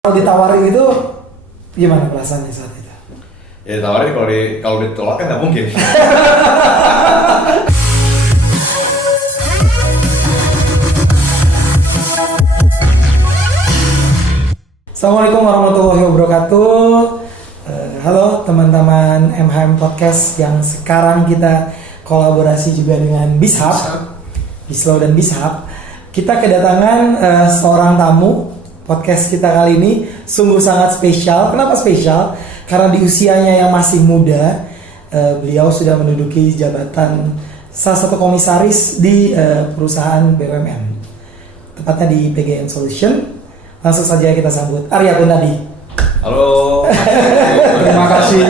Kalau ditawarin itu gimana perasaannya saat itu? Ya ditawarin, kalau ditolak kan nggak mungkin. Assalamualaikum warahmatullahi wabarakatuh. Halo teman-teman MHM Podcast yang sekarang kita kolaborasi juga dengan Bishub, Bislow dan Bishub. Kita kedatangan seorang tamu. Podcast kita kali ini sungguh sangat spesial. Kenapa spesial? Karena di usianya yang masih muda, beliau sudah menduduki jabatan salah satu komisaris di perusahaan BUMN, tepatnya di PGN Solution. Langsung saja kita sambut Arya Gunadi. Halo. Terima kasih.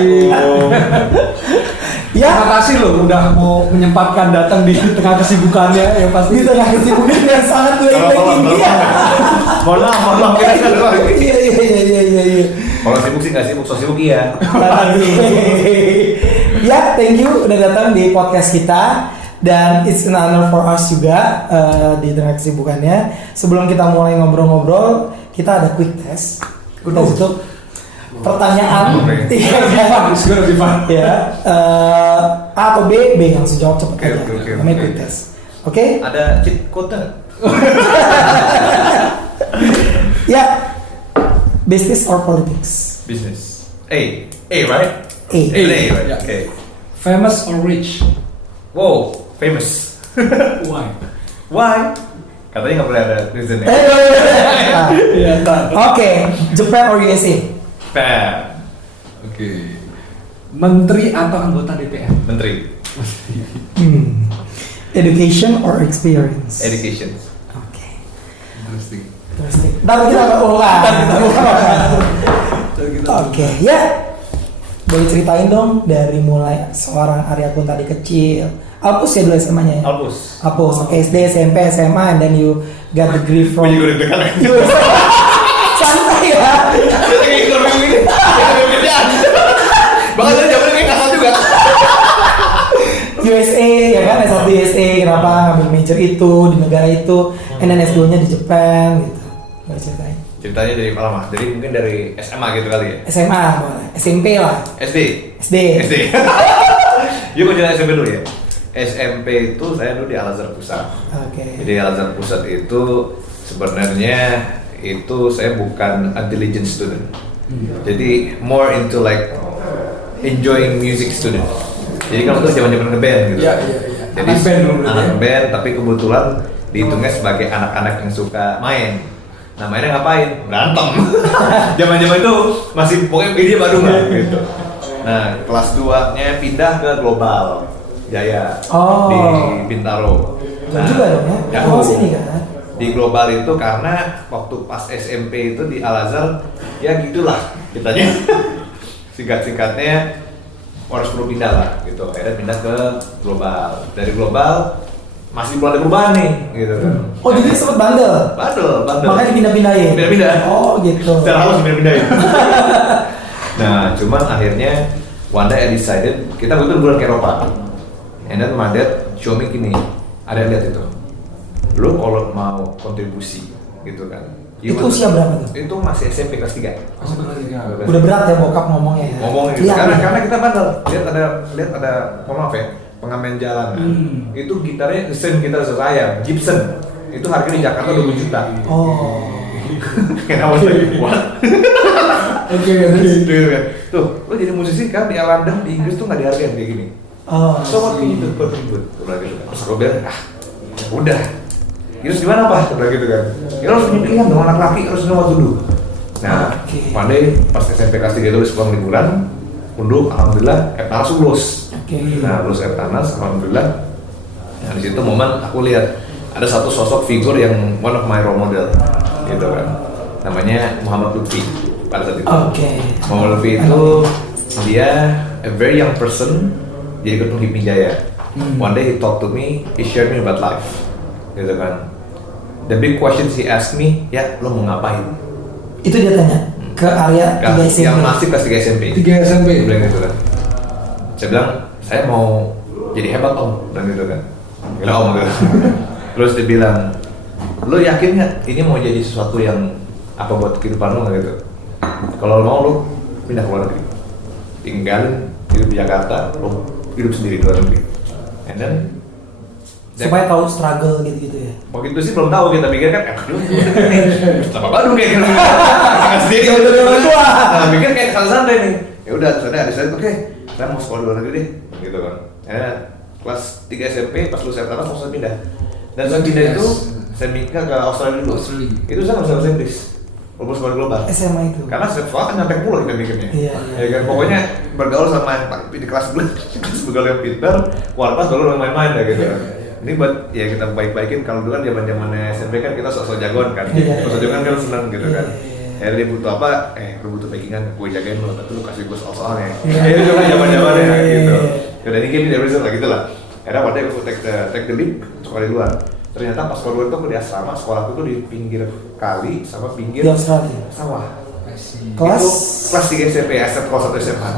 Ya, Terima kasih loh udah mau menyempatkan datang di tengah kesibukannya yang pasti. di tengah kesibukan yang sangat baik ini. Mohon maaf. Iya. Kalau sibuk sih nggak sibuk, so sibuk iya. Ya, thank you udah datang di podcast kita. Dan it's an honor for us juga di tengah kesibukannya. Sebelum kita mulai ngobrol-ngobrol, kita ada quick test. Quick test itu pertanyaan. It's gonna be fun. Ya, A atau B langsung jawab cepet aja. Oke. Namanya quick test. Oke? Ada cheat code nggak? Ya. Business or politics? Business. A, right? A. Right? Ya. Okay. Famous or rich? Wow, famous. Why? Why? Katanya nggak boleh ada reason ya. Iya, Oke, Japan or USA? Fan. Oke. Menteri atau anggota DPR? Menteri. Education or experience? Education. Oke. Interesting. Terus ntar kita ulang. Oke, ya. Boleh ceritain dong dari mulai seorang Arya Kun tadi kecil. Alpus ya dulu SMA-nya ya? Alpus. Alpus. Oke, SD, SMP, SMA, and then you got degree from. Gue juga deg-degan. Santai ya. Kayak ikut minggu ini. Kerjaan. Bahkan dari zaman kayak kasar juga. USA ya kan, S1 USA, kenapa ngambil major itu di negara itu, and then S2-nya di Jepang gitu. Boleh ceritain. Ceritanya dari mana mah? Dari mungkin dari SMA gitu kali ya? SMA boleh, SMP lah. SD. SD. Yuk gue cerita SMP dulu ya. SMP itu saya dulu di Al Azhar Pusat. Oke. Jadi Al Azhar Pusat itu sebenarnya itu saya bukan a diligent student. Jadi more into like enjoying music student. Jadi kalau itu zaman-zaman ngeband gitu. Iya. Jadi Anak band dulu anak ya. band, tapi kebetulan dihitungnya sebagai anak-anak yang suka main. Nah mainnya ngapain? Berantem. Zaman-zaman itu masih pokoknya dia Badung lah gitu. Nah kelas 2-nya pindah ke Global Jaya Oh. di Bintaro. Jauh juga dong ya. jauh. Oh, sini kan. Di Global itu karena waktu pas SMP itu di Al Azhar ya gitulah kitanya. Singkat-singkatnya harus perlu pindah lah gitu. Akhirnya pindah ke Global. Dari Global masih belum ada perubahan nih gitu kan. Oh, jadi sempet bandel. Bandel. Makanya dipindah-pindahin. Pindah-pindah. Oh, gitu. Secara halus pindah-pindahin. Nah, cuman akhirnya one day I decided kita betul bulan ke Eropa. And then my dad show me gini, ada lihat itu. Lu kalau mau kontribusi gitu kan. Itu usia berapa tuh? Itu masih SMP kelas 3. Udah berat ya bokap ngomongnya ya. Ngomongin gitu. Iya. Karena kita bandel. Lihat ada mohon maaf ya, pengamen jalanan. Itu gitarnya sen gitar saya, Gibson. Itu harganya di Jakarta 20 juta. Oh. Kenapa sih? What? Oke. Tuh, lo jadi musisi kan di London, di Inggris tuh nggak dihargain kayak gini. Oh. So what can you do for people? Terus aku bilang, udah. Terus gimana Pak? Udah gitu kan. Ya harus punya pilihan dong, anak laki harus know what to do. Nah, Oke. pandai pas SMP kelas 3 itu sekolah liburan, unduh, alhamdulillah, Eptanas lulus. Oke. Nah, lulus Eptanas, alhamdulillah. Nah, di situ momen aku lihat ada satu sosok figur yang one of my role model, gitu kan. Namanya Muhammad Lutfi pada saat itu. Oke. Muhammad Lutfi itu dia a very young person, jadi ketua HIPMI Jaya. One day he talked to me, he shared me about life, gitu kan. The big questions he asked me, ya lo mau ngapain? Itu dia tanya ke Arya 3 SMP. Yang masih kelas 3 SMP. 3 SMP. Dia bilang gitu kan. Saya bilang, saya mau jadi hebat om, dan gitu kan. Gila om gitu. Terus dia bilang, lo yakin nggak ini mau jadi sesuatu yang apa buat kehidupan lu nggak gitu. Kalau lo mau lu pindah ke luar negeri, tinggalin hidup di Jakarta, lu hidup sendiri di luar negeri, and then Supaya tahu struggle gitu-gitu ya. waktu itu sih belum tahu, kita pikir kan enak juga sama Bandung kayak gitu nggak sendiri nah pikir kayak santai nih, ya udah terus ada desain oke saya mau sekolah di luar negeri deh gitu kan. Kelas 3 SMP pas lulus SMA langsung pindah, dan saya pindah itu saya mikir ke Australia dulu. Itu saya nggak bisa bahasa Inggris walaupun sekolah global SMA itu. karena setiap sekolah kan nyampe pulau kita mikirnya. Iya. Ya kan pokoknya bergaul sama yang di kelas gue kelas bergaul yang pintar, keluar pas baru main-main dah gitu. Ini buat ya kita baik-baikin. Kalau dulu kan zaman-zamannya SMP kan kita sok-sok jagoan kan, sok jagoan kan seneng gitu kan. Dia butuh apa? Lu butuh backingan, gue jagain lo, tapi lu kasih gue soal-soalnya. Itu juga zaman-zamannya gitu. Udah ini game dari reason lah gitu lah. Akhirnya pada aku take the leap sekolah di luar. Ternyata pas sekolah luar itu aku di asrama, sekolahku tuh di pinggir kali sama pinggir Di Australia. sawah. Kelas Itu kelas 3 SMP, kelas 1 SMA.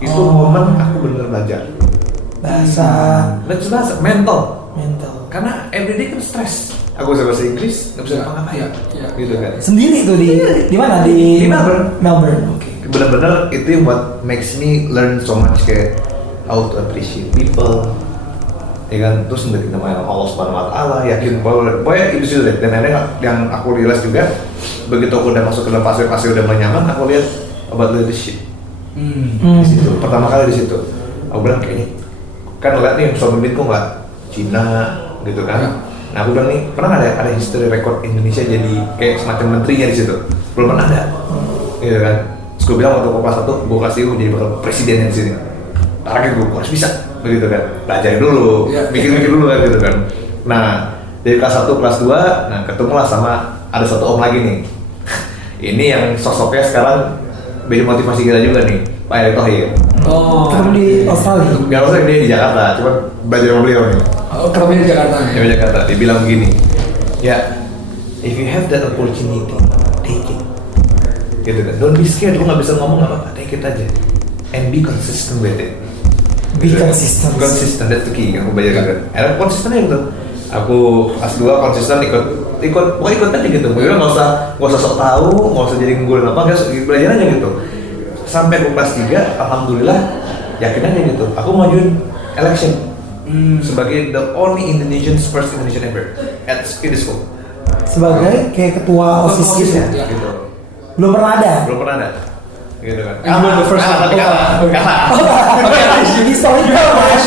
Itu momen aku bener belajar. bahasa Bahasa mental. Karena everyday kan stres. Aku bisa bahasa Inggris, nggak bisa ngapa-ngapain. Gitu kan. sendiri tuh di mana di Melbourne. Oke. Bener-bener itu yang buat makes me learn so much kayak how to appreciate people. Ya kan, terus mendekat nama Allah Subhanahu Wa Taala, yakin bahwa itu sih deh. Dan ada yang aku realize juga, begitu aku udah masuk ke dalam fase udah mulai nyaman, aku lihat about leadership. Di situ, pertama kali di situ, aku bilang kayaknya kan lihat nih pemimpin kok nggak Cina gitu kan. Nah aku bilang nih, pernah ada history record Indonesia jadi kayak semacam menterinya di situ? Belum pernah ada, gitu kan. Terus gue bilang waktu kelas 1, gue kasih gue jadi bakal presiden di sini. Target gue harus bisa, begitu kan. Belajar dulu, mikir-mikir dulu kan gitu kan. Nah dari kelas 1, kelas 2, nah ketemulah sama ada satu om lagi nih. Ini yang sosoknya sekarang beri motivasi kita juga nih, Pak Erick Thohir. Ketemu di Australia. Gak usah dia di Jakarta, cuma belajar sama beliau nih. Kerja di Jakarta. Di Jakarta, dia bilang begini, ya, if you have that opportunity, take it. Gitu kan, don't be scared, lu nggak bisa ngomong nggak apa-apa, take it aja, and be consistent with it. Be consistent. Consistent, that's the key yang aku belajar kan. Akhirnya konsisten aja gitu. Aku kelas 2 konsisten pokoknya ikut aja gitu. Pokoknya nggak usah sok tahu, nggak usah jadi ngulin apa, nggak belajar aja gitu. Sampai aku kelas 3, alhamdulillah yakin aja gitu. Aku majuin election sebagai the only first Indonesian ever at speed school. Sebagai kayak ketua OSIS gitu. Gitu. Belum pernah ada. Gitu kan. Jadi historical Mas.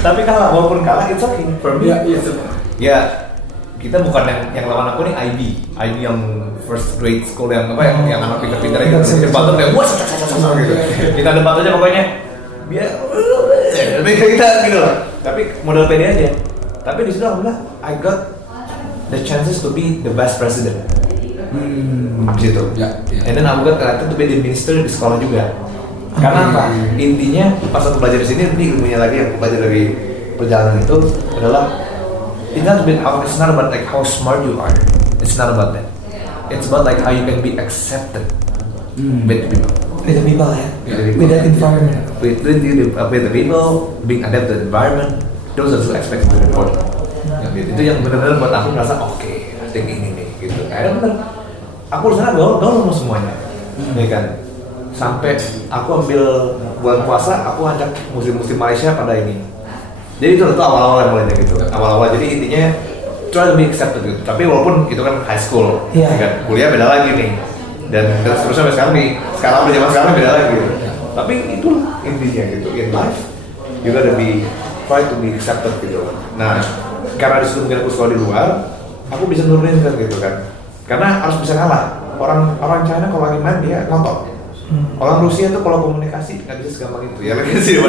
Tapi kalah, walaupun kalah it's okay for me. Ya, kita bukan yang lawan aku nih IB yang first grade school yang apa yang anak pintar-pintar itu debat tuh kayak wah gitu. Kita debat aja pokoknya biar kita gitu loh. Tapi modal pede aja. Tapi di situ alhamdulillah I got the chances to be the best president. Gitu. And then aku got elected to be the minister di sekolah juga. Karena apa? Intinya pas aku belajar di sini, ini ilmunya lagi yang aku belajar dari perjalanan itu adalah it's not about like how smart you are. It's not about that. It's about like how you can be accepted with the people. With the people ya. With that environment. With the people, being adapted to the environment. Those are the aspects of the important. Itu yang benar-benar buat aku merasa oke, I think ini nih gitu. Akhirnya bener. Aku di sana gaul sama semuanya, ya kan. Sampai aku ambil bulan puasa, aku ajak muslim Malaysia pada ini. Jadi itu awal-awal yang mulainya gitu. Awal-awal jadi intinya try to be accepted gitu. Tapi walaupun itu kan high school, ya kan. Kuliah beda lagi nih. Dan terusnya sampai sekarang nih. Sekarang zaman sekarang beda lagi gitu. Tapi itu intinya gitu. In life, you gotta try to be accepted gitu. Nah, karena disitu mungkin aku sekolah di luar, aku bisa nurunin kan gitu kan. Karena harus bisa ngalah. Orang China kalau lagi main dia ngotot. Orang Rusia tuh kalau komunikasi nggak bisa segampang itu ya lagi sih.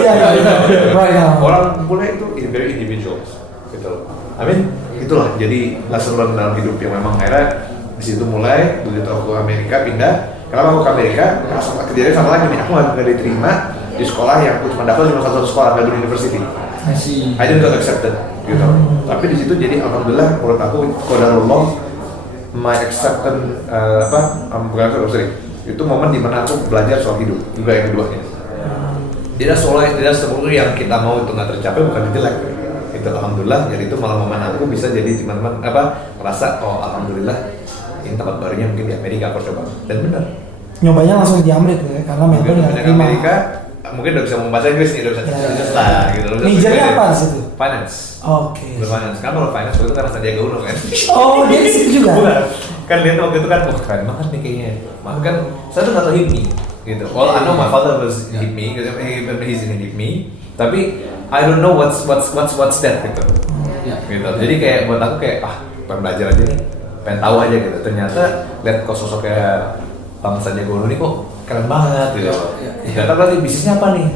Orang bule itu very individual gitu. I mean itulah jadi lesson learned dalam hidup yang memang akhirnya di situ mulai begitu aku ke Amerika pindah. Kenapa aku ke Amerika? Karena kejadian sama lagi nih aku nggak diterima di sekolah yang aku cuma dapat cuma satu sekolah Melbourne University. I didn't got accepted gitu. Tapi di situ jadi alhamdulillah menurut aku qadarullah my acceptance itu momen dimana aku belajar soal hidup juga yang keduanya. Tidak seluruh yang kita mau itu nggak tercapai bukan jelek. Itu alhamdulillah jadi itu malah momen aku bisa jadi teman-teman merasa oh alhamdulillah ini tempat barunya mungkin di Amerika aku coba. Dan benar. Nyobanya langsung di Amerika ya, karena Melbourne nggak Di terima. Amerika mungkin udah bisa ngomong bahasa Inggris nih, udah bisa bisnis lah gitu. Udah bisa Majornya bisnis. apa di situ? Finance. Oke. Finance. Kan kalau finance itu kan Sandiaga Uno kan. Oh, dia di situ juga. Bukan. Kan dia tuh waktu itu kan wah keren banget nih kayaknya. Maka kan saya tuh nggak tahu hit me gitu. Well, I know my father was hit me because he's in hit me. Tapi I don't know what's that gitu. Gitu. Jadi kayak buat aku kayak pengen belajar aja nih, pengen tahu aja gitu. Ternyata lihat kok sosok kayak Bang Sandiaga Uno ini kok keren banget gitu. Ternyata berarti bisnisnya apa nih?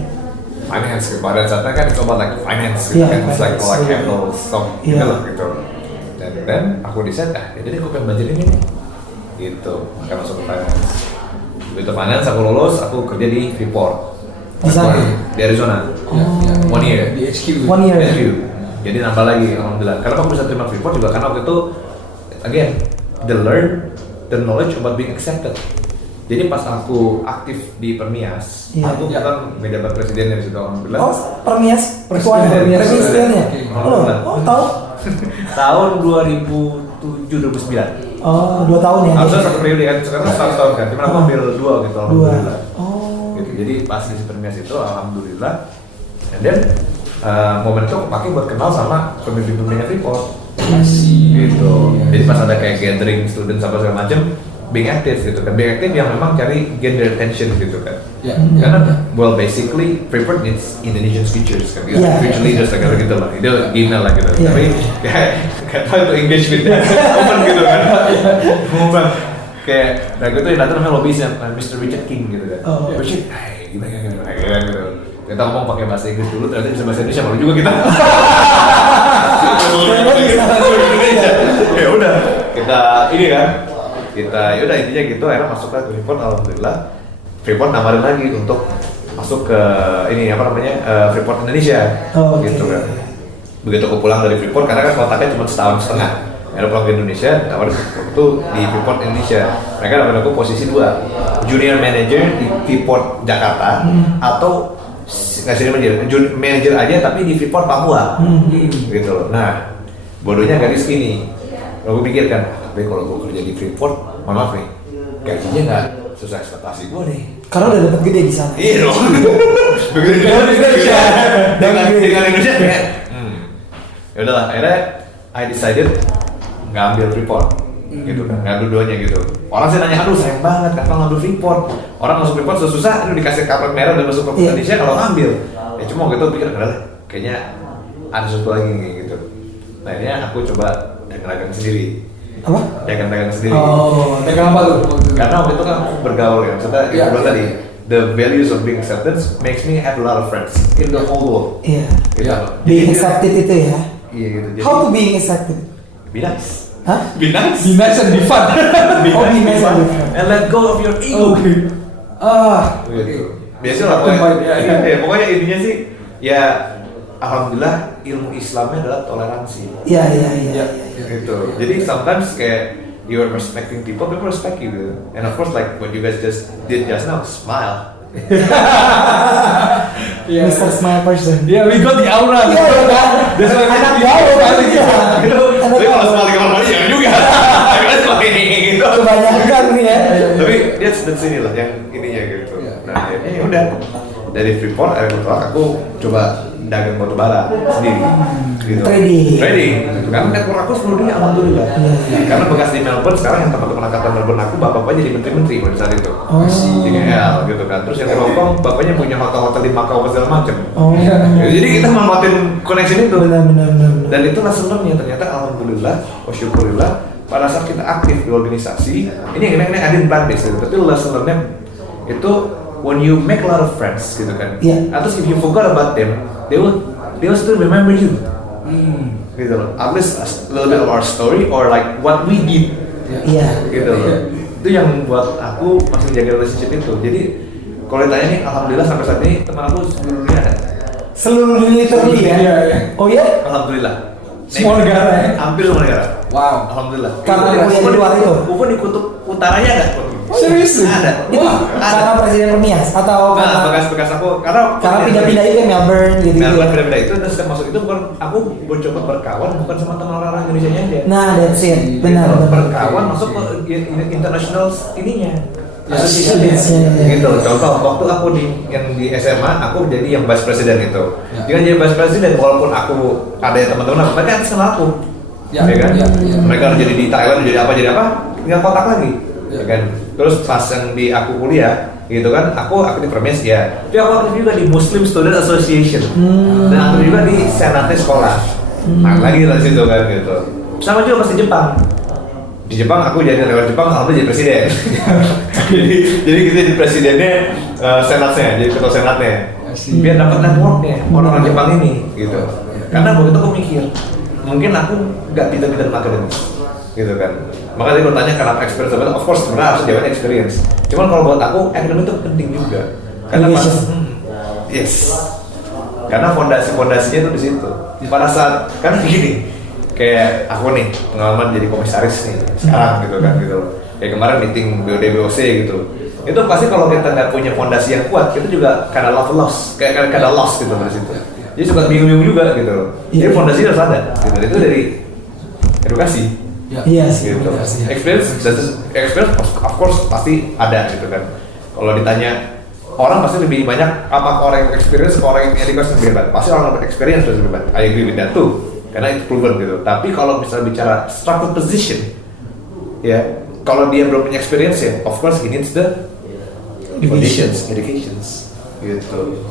Finance gitu. Pada saatnya kan it's about like finance gitu kan, it's like capital stock gitu lah gitu. Dan aku decide jadi aku pengen belajar ini nih. Gitu. Makanya masuk ke finance. Begitu finance aku lulus, aku kerja di Freeport. Di sana? Di Arizona. 1 year. Di HQ. 1 year. HQ. Jadi nambah lagi, alhamdulillah. Karena aku bisa terima Freeport juga karena waktu itu, again, the knowledge about being accepted. Jadi pas aku aktif di Permias, aku kan menjabat presiden dari situ, alhamdulillah. Oh, Permias, Presiden. presidennya. Oh, tahu? Tahun 2007-2009. Oh, 2 tahun ya. Harusnya satu periode kan, sekarang 1 tahun kan, cuma aku ambil 2 gitu, alhamdulillah. Oh. Gitu. Jadi pas di Permias itu, alhamdulillah. And then momen itu aku pakai buat kenal sama pemimpin-pemimpinnya Freeport. Gitu. Jadi pas ada kayak gathering student sama segala macam, being active gitu kan. Being active yang memang cari get their attention gitu kan. Karena well basically Freeport needs Indonesian speakers kan. Future leaders segala gitu lah. Itu email lah gitu. Tapi kayak tahu itu engage with that. Open gitu kan. Ngomong kayak nah gue tuh yang datang namanya lobbyisnya Mr. Richard King gitu kan. Richard, gimana gitu. Kita ngomong pakai bahasa Inggris dulu, ternyata bisa bahasa Indonesia, malu juga kita. Ya udah, kita ini kan, ya udah intinya gitu, akhirnya masuk ke Freeport, alhamdulillah. Freeport nawarin lagi untuk masuk ke ini apa namanya Freeport Indonesia, gitu kan. Begitu aku pulang dari Freeport, karena kan kontraknya cuma setahun setengah. Akhirnya pulang ke Indonesia, tawarin waktu di Freeport Indonesia. Mereka nawarin aku posisi 2, junior manager di Freeport Jakarta atau nggak sih manager aja tapi di Freeport Papua, gitu loh. Nah, bodohnya gadis ini, kalau gue pikir kan, tapi kalau gue kerja di Freeport, mohon maaf nih, gajinya nggak sesuai ekspektasi gue nih. Karena udah dapat gede di sana. Iya dong. Begitu di Indonesia, dengan Indonesia kayak, ya udahlah. Akhirnya I decided nggak ambil Freeport. Gitu kan, nggak dua-duanya gitu. Orang sih nanya, aduh sayang banget kakak ngambil Freeport. Orang masuk Freeport susah, ini dikasih karpet merah dan masuk ke Indonesia kalau ngambil. Ya cuma gitu pikir kayaknya ada sesuatu lagi nih gitu. Nah ini aku coba dagang-dagang sendiri. Apa? Dagang-dagang sendiri. Oh, dagang apa tuh? Karena waktu itu kan aku bergaul ya, maksudnya yang bilang tadi, the values of being accepted makes me have a lot of friends in the whole world. Iya. Gitu. Being accepted itu ya. Iya gitu. Jadi, How to being accepted? be nice. Hah? Be nice. Be nice and be fun. Oh, be nice and be fun. And let go of your ego. Oke. Gitu. Biasa lah pokoknya, pokoknya intinya sih ya alhamdulillah ilmu Islamnya adalah toleransi. Iya. Gitu. Jadi sometimes kayak you are respecting people respect you gitu. And of course like what you guys just did just now, smile. Mr. Smile person. Yeah, we got the aura. Iya kan? That's why Anak we gaul kali gitu. ya. Tapi kalau sekali kamar mandi jangan juga. Kan seperti ini gitu. Kebanyakan nih ya. Tapi that's sini lah yang ininya gitu. Nah ya udah dari Freeport aku coba dagang batu bara sendiri gitu. Trading gitu. Karena network aku seluruh dunia alhamdulillah. Karena bekas di Melbourne sekarang yang teman-teman angkatan Melbourne aku bapak-bapak jadi menteri-menteri pada saat itu. Di KL gitu kan. Terus yang di Hong Kong bapaknya punya hotel-hotel di Macau segala macam. Jadi kita manfaatin connection itu. Benar. Dan itu lesson learn-nya ternyata alhamdulillah, syukurillah pada saat kita aktif di organisasi, ini yang I didn't plan this gitu. Tapi lesson learn-nya itu when you make a lot of friends gitu kan. Atau if you forgot about them, they will still remember you. Gitu loh. At least a little bit of our story or like what we did. Gitu loh. Itu yang buat aku masih jaga relationship itu. Jadi kalau ditanya nih, alhamdulillah sampai saat ini teman aku seluruh dunia ada. Seluruh dunia literally ya? Iya. Oh iya? Alhamdulillah. Semua negara ya? Hampir semua negara. Wow. Alhamdulillah. Karena kuliah di luar itu? Upun di kutub utaranya nggak? Serius? Ada. Itu karena presiden Permias atau Nah, bekas aku karena pindah-pindah itu ke Melbourne gitu. Melbourne pindah-pindah itu dan setiap masuk itu bukan aku mencoba berkawan bukan sama teman orang Indonesia aja. Nah, that's it. Benar. Berkawan masuk ke international ininya. Association. Gitu. Contoh waktu aku di SMA aku jadi yang vice president itu. Dia jadi vice president walaupun aku ada teman-teman mereka kenal aku. Ya kan? Mereka jadi di Thailand jadi apa tinggal kontak lagi. Ya kan? Terus pas yang di aku kuliah gitu kan, aku di Permis ya. Tapi aku aktif juga di Muslim Student Association. Dan aktif juga di senatnya sekolah. Nah, lagi dari situ kan gitu. Sama juga pas di Jepang. Di Jepang aku jadi lewat Jepang aku jadi presiden. jadi kita jadi presidennya senatnya, jadi ketua senatnya. Biar dapat networknya orang-orang Jepang ini gitu. Karena waktu itu aku mikir, mungkin aku nggak bidang akademis gitu kan. Makanya dia bertanya kenapa experience apa? Of course sebenarnya harus jawabnya experience. Cuman kalau buat aku akademik itu penting juga. Karena pas yes. Karena fondasinya itu di situ. Pada saat kan begini, kayak aku nih pengalaman jadi komisaris nih sekarang gitu kan gitu. Kayak kemarin meeting BOD BOC gitu. Itu pasti kalau kita nggak punya fondasi yang kuat, kita juga kadang lost gitu dari situ. Jadi suka bingung juga gitu. Jadi fondasi harus ada. Gitu. Itu dari edukasi. Iya sih. Gitu. Experience of course pasti ada gitu kan. Kalau ditanya orang pasti lebih banyak apakah orang yang experience atau orang yang edukasi lebih hebat. Pasti orang yang experience lebih hebat. I agree with that too. Karena itu proven gitu. Tapi kalau misalnya bicara structural position, ya kalau dia belum punya experience ya, of course he needs the educations, gitu.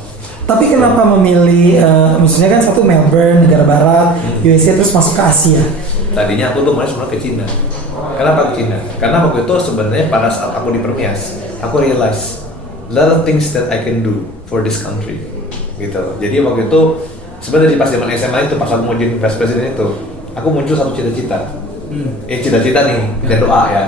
Tapi kenapa memilih, maksudnya kan satu Melbourne, negara barat, USA terus masuk ke Asia? Tadinya aku tuh mulai sebenarnya ke Cina. Kenapa ke Cina? Karena waktu itu sebenarnya pada saat aku di Permias, aku realize a lot of things that I can do for this country, gitu. Jadi waktu itu sebenarnya pas zaman SMA itu pas aku mau jadi vice president itu, aku muncul satu cita-cita. Cita-cita nih dan doa ya.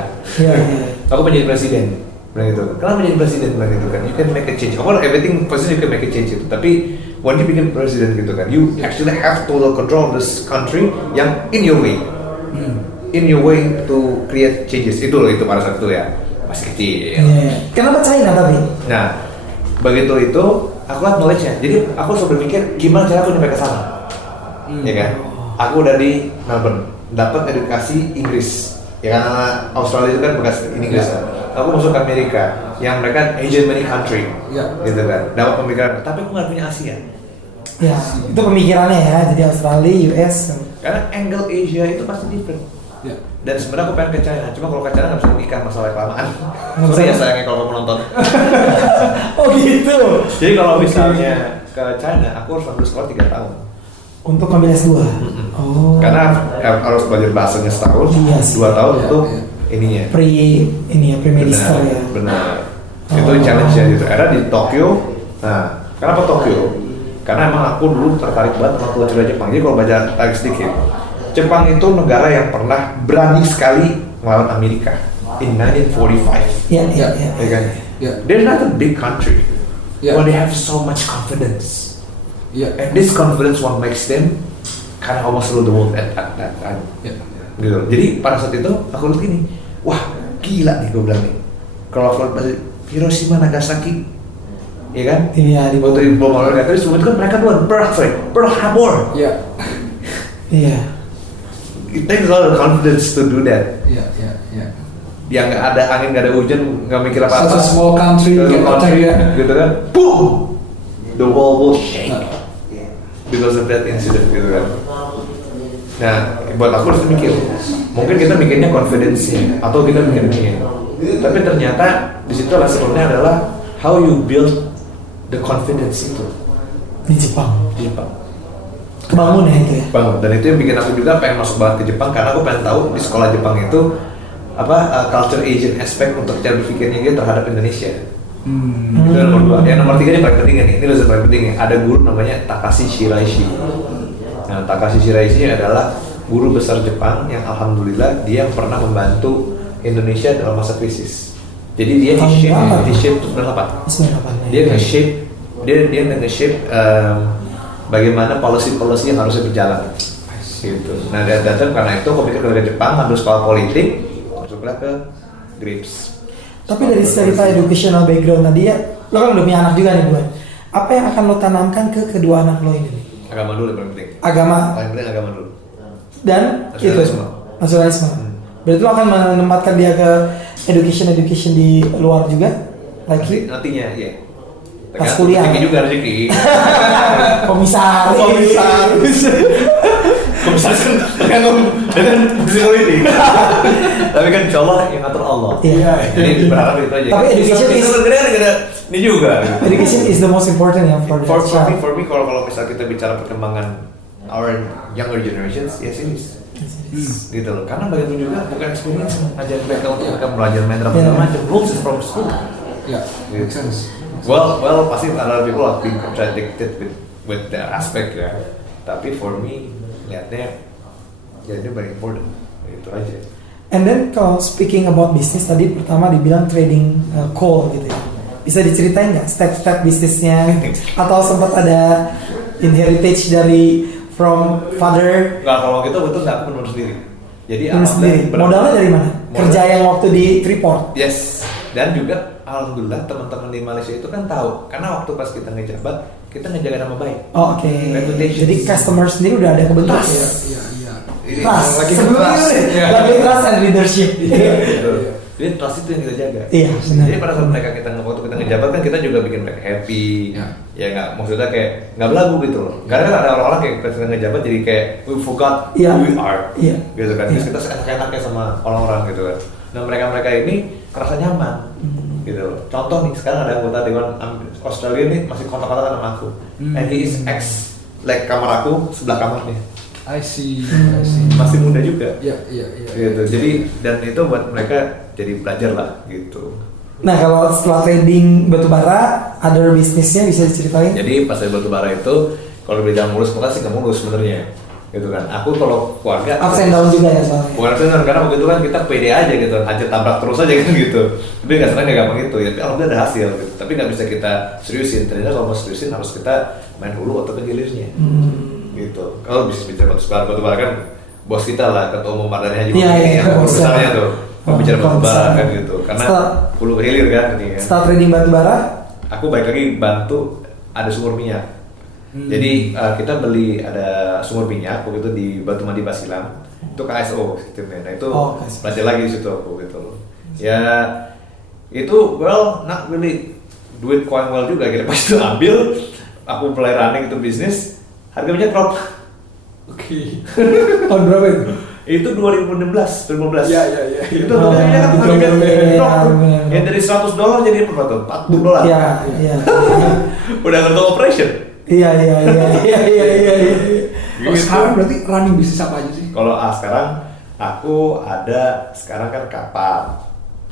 Aku menjadi presiden. Bilang gitu. Kenapa menjadi presiden bilang gitu kan? You can make a change. Of course everything position you can make a change itu. Tapi when you become president gitu kan, you actually have total control of this country yang in your way. In your way to create changes. Itu loh itu pada saat itu ya. Masih kecil. Kenapa China tapi? Nah, begitu itu aku lihat knowledge-nya. Jadi aku selalu berpikir gimana cara aku nyampe ke sana. Ya kan? Aku udah di Melbourne, dapat edukasi Inggris. Ya karena Australia itu kan bekas Inggris ya. Aku masuk ke Amerika, yang mereka Asian many country, gitu kan. Dapat pemikiran, tapi aku nggak punya Asia. Ya, itu pemikirannya ya. Jadi Australia, US. Karena angle Asia itu pasti different. Dan sebenarnya aku pengen ke China, cuma kalau ke China nggak bisa menikah masalah kelamaan. Sorry ya sayangnya kalau kamu nonton. Oh gitu. Jadi kalau misalnya ke China, aku harus ambil sekolah 3 tahun. Untuk ambil S2? Oh. Karena harus belajar bahasanya setahun, 2 tahun untuk ininya. Pre-minister ya. Benar. Itu challenge ya gitu. Era di Tokyo. Nah, kenapa Tokyo? Karena emang aku dulu tertarik banget sama kultur Jepang. Jadi kalau baca tarik sedikit, Jepang itu negara yang pernah berani sekali melawan Amerika in 1945. Iya. Kan? They're not a big country, but they have so much confidence. And this confidence what makes them kind of almost rule the world at that time. Gitu. Jadi pada saat itu aku lihat gini, wah gila nih gue bilang nih. Kalau aku lihat Hiroshima Nagasaki, ya kan? Iya. Waktu bom Amerika itu semua itu kan mereka buat Pearl Harbor. Iya. It takes a lot of confidence to do that. Yang nggak ada angin, nggak ada hujan, nggak mikir apa-apa. Such a small country, gitu kan? Boom, the wall will shake because of that incident, gitu kan? Nah, buat aku harus mikir, mungkin kita mikirnya confidence-nya atau kita mikirnya, tapi ternyata di situ sebenarnya adalah how you build the confidence itu Di Jepang. Bangun ya itu ya. Bangun. Dan itu yang bikin aku juga pengen masuk banget ke Jepang karena aku pengen tahu di sekolah Jepang itu culture Asian aspect untuk cara berpikirnya dia terhadap Indonesia. Itu nomor 2. Yang nomor 3 ini paling penting nih. Ini udah paling penting nih. Ada guru namanya Takashi Shiraishi. Nah, Takashi Shiraishi adalah guru besar Jepang yang alhamdulillah dia pernah membantu Indonesia dalam masa krisis. Jadi dia nge-shape 98. Dia nge-shape bagaimana policy yang harusnya berjalan. Gitu. Nah, datang karena itu aku pikir ke Jepang ambil sekolah politik, masuklah ke GRIPS. Tapi dari cerita educational background tadi ya, lo kan udah punya anak juga nih Buan. Apa yang akan lo tanamkan ke kedua anak lo ini nih? Agama dulu yang paling penting. Agama Paling penting agama dulu. dan Nasionalisme. itu nasionalisme. Berarti lo akan menempatkan dia ke education di luar juga, lagi Nantinya, iya. Pas kuliah. Rezeki juga rezeki. komisaris. Komisaris dengan disability. Tapi kan insya Allah yang ngatur Allah. Iya. Jadi berharap itu aja. Tapi education Bisa is- negara ini juga. Education is the most important ya for the child. For me kalau misal kita bicara perkembangan our younger generations, yes it is. Gitu loh. Karena bagaimana juga bukan experience ngajarin mereka untuk mereka belajar main drum segala macam. Rules is from school. Ya, make sense. Well, pasti other people have been contradicted with their aspect ya. Tapi for me, lihatnya ya ini very important. Itu aja. And then kalau speaking about bisnis tadi pertama dibilang trading coal gitu ya. Bisa diceritain nggak step-step bisnisnya atau sempat ada inheritage dari from father? Nggak, kalau gitu betul nggak, aku benar sendiri. Jadi Ini sendiri. Modalnya dari mana? Kerja yang waktu di Freeport. Yes. Dan juga alhamdulillah teman-teman di Malaysia itu kan tahu karena waktu pas kita ngejabat kita ngejaga nama baik. Oh, oke. Reputation. Jadi customer sendiri udah ada kebentuk Trust. ya. Iya. Ini Trust. lagi Sebelumnya trust. udah. Iya. Lagi trust and leadership. Betul. Jadi trust itu yang kita jaga. Iya, benar. Jadi pada saat waktu kita ngejabat kan kita juga bikin mereka happy. Ya. Ya nggak, maksudnya kayak nggak belagu gitu loh. Karena kan ada orang-orang kayak pas kita ngejabat jadi kayak we forgot Iya. who we are. Iya. Gitu kan. Terus Iya. kita seenak-enaknya sama orang-orang gitu kan. Nah mereka ini kerasa nyaman. Gitu loh. Contoh nih sekarang ada anggota Dewan Australia nih masih kontak-kontakan sama aku. And he is ex like kamar aku sebelah kamarnya. I see. Masih muda juga. Iya. Gitu. Jadi dan itu buat mereka jadi belajar lah gitu. Nah kalau setelah trading batubara, other bisnisnya bisa diceritain? Jadi pas dari batubara itu kalau dibilang mulus muka sih nggak mulus sebenarnya, gitu kan. Aku kalau keluarga Ups and down juga ya soalnya. bukan ups and down, karena waktu itu kan kita pede aja gitu, aja tabrak terus aja kan gitu. Tapi nggak senang nggak gampang gitu. Tapi alhamdulillah ada hasil gitu. Tapi nggak bisa kita seriusin. Ternyata kalau mau seriusin harus kita main hulu atau hilirnya. Gitu. Kalau bisnis bicara batubara kan bos kita lah, ketua umum Mardani Haji Iya, Muhammad iya, yang bos. besarnya tuh. Pembicara Oh, batubara besar. kan gitu. Karena Setelah- hulu ke hilir kan ini kan. Setelah trading batubara, Aku balik lagi bantu ada sumur minyak. Jadi kita beli ada sumur minyak waktu itu di Batu Mandi Basilam. Itu KSO sistemnya. Nah itu Oh, KSO. belajar lagi di situ aku gitu loh. Ya itu well not really duit coin well juga. Kita pas itu ambil, aku mulai running itu bisnis, harga minyak drop. Oke. tahun berapa itu? Itu 2016, 2015. Iya. Itu Oh, harganya kan betul, harganya betul, drop. iya, benar. Yang dari $100 jadi berapa? $40. Iya. Udah nonton operation. Iya. Kalau sekarang berarti running bisnis apa aja sih? Kalau sekarang aku ada sekarang kan kapal.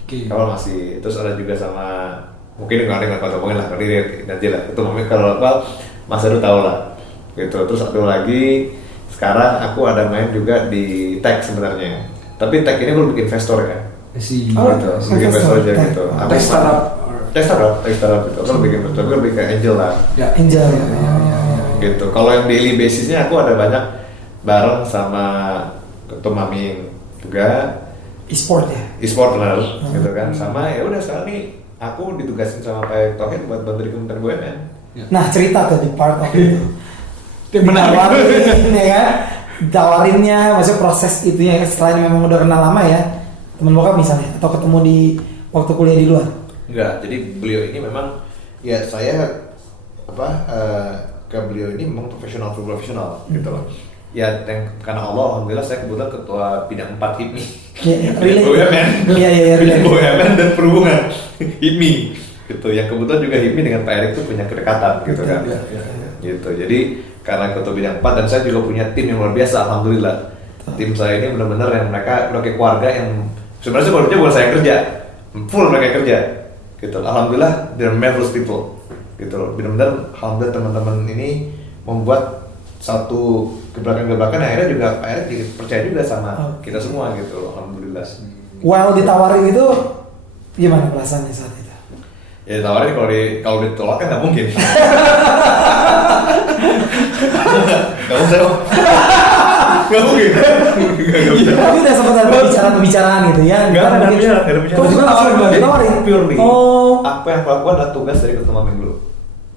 Oke. Kalau masih terus ada juga sama mungkin nggak ada ngomongin lah kalau ini nanti lah itu mungkin kalau apa Mas Adu tahu lah gitu. Terus satu lagi sekarang aku ada main juga di tech sebenarnya. Tapi tech ini belum bikin investor ya. Si. Oh, Gitu. Bikin investor aja tech. gitu. Tech startup. Tech startup itu. Kalau bikin investor aku lebih ke angel lah. Ya. Angel. Gitu. Kalau yang daily basisnya aku ada banyak bareng sama Ketua Maming juga E-sport ya. e-sport benar gitu kan. Sama ya udah sekarang nih aku ditugasin sama Pak Erick Thohir buat bantu di Kementerian BUMN. Nah cerita tuh di part of itu. Menarik. Ditawarin ya kan, tawarinnya, maksudnya proses itu ya selain memang udah kenal lama ya, teman bokap misalnya, atau ketemu di waktu kuliah di luar. Enggak, jadi beliau ini memang ya saya ke beliau ini memang profesional gitu loh. Ya karena Allah alhamdulillah saya kebetulan ketua bidang 4 HIPMI. BUMN. Iya. BUMN dan perhubungan HIPMI gitu. Yang kebetulan juga HIPMI dengan Pak Erick itu punya kedekatan gitu kan. Iya. Gitu. Jadi karena ketua bidang 4 dan saya juga punya tim yang luar biasa alhamdulillah. Tim saya ini benar-benar yang mereka udah kayak keluarga yang sebenarnya kalau kerja bukan saya yang kerja, full mereka yang kerja gitu. Alhamdulillah they're marvelous people gitu loh. Benar-benar alhamdulillah teman-teman ini membuat satu gebrakan-gebrakan yang akhirnya juga Pak Erick percaya juga sama kita semua gitu loh. Alhamdulillah. Well ditawarin itu gimana perasaannya saat itu? Ya ditawarin kalau ditolak kan nggak mungkin. Nggak usah. Nggak mungkin. Tapi udah sempat ada pembicaraan gitu ya. Nggak ada pembicaraan. Oh, itu tawarin. Purely. Oh. Apa yang aku lakukan adalah tugas dari ketua Maming dulu.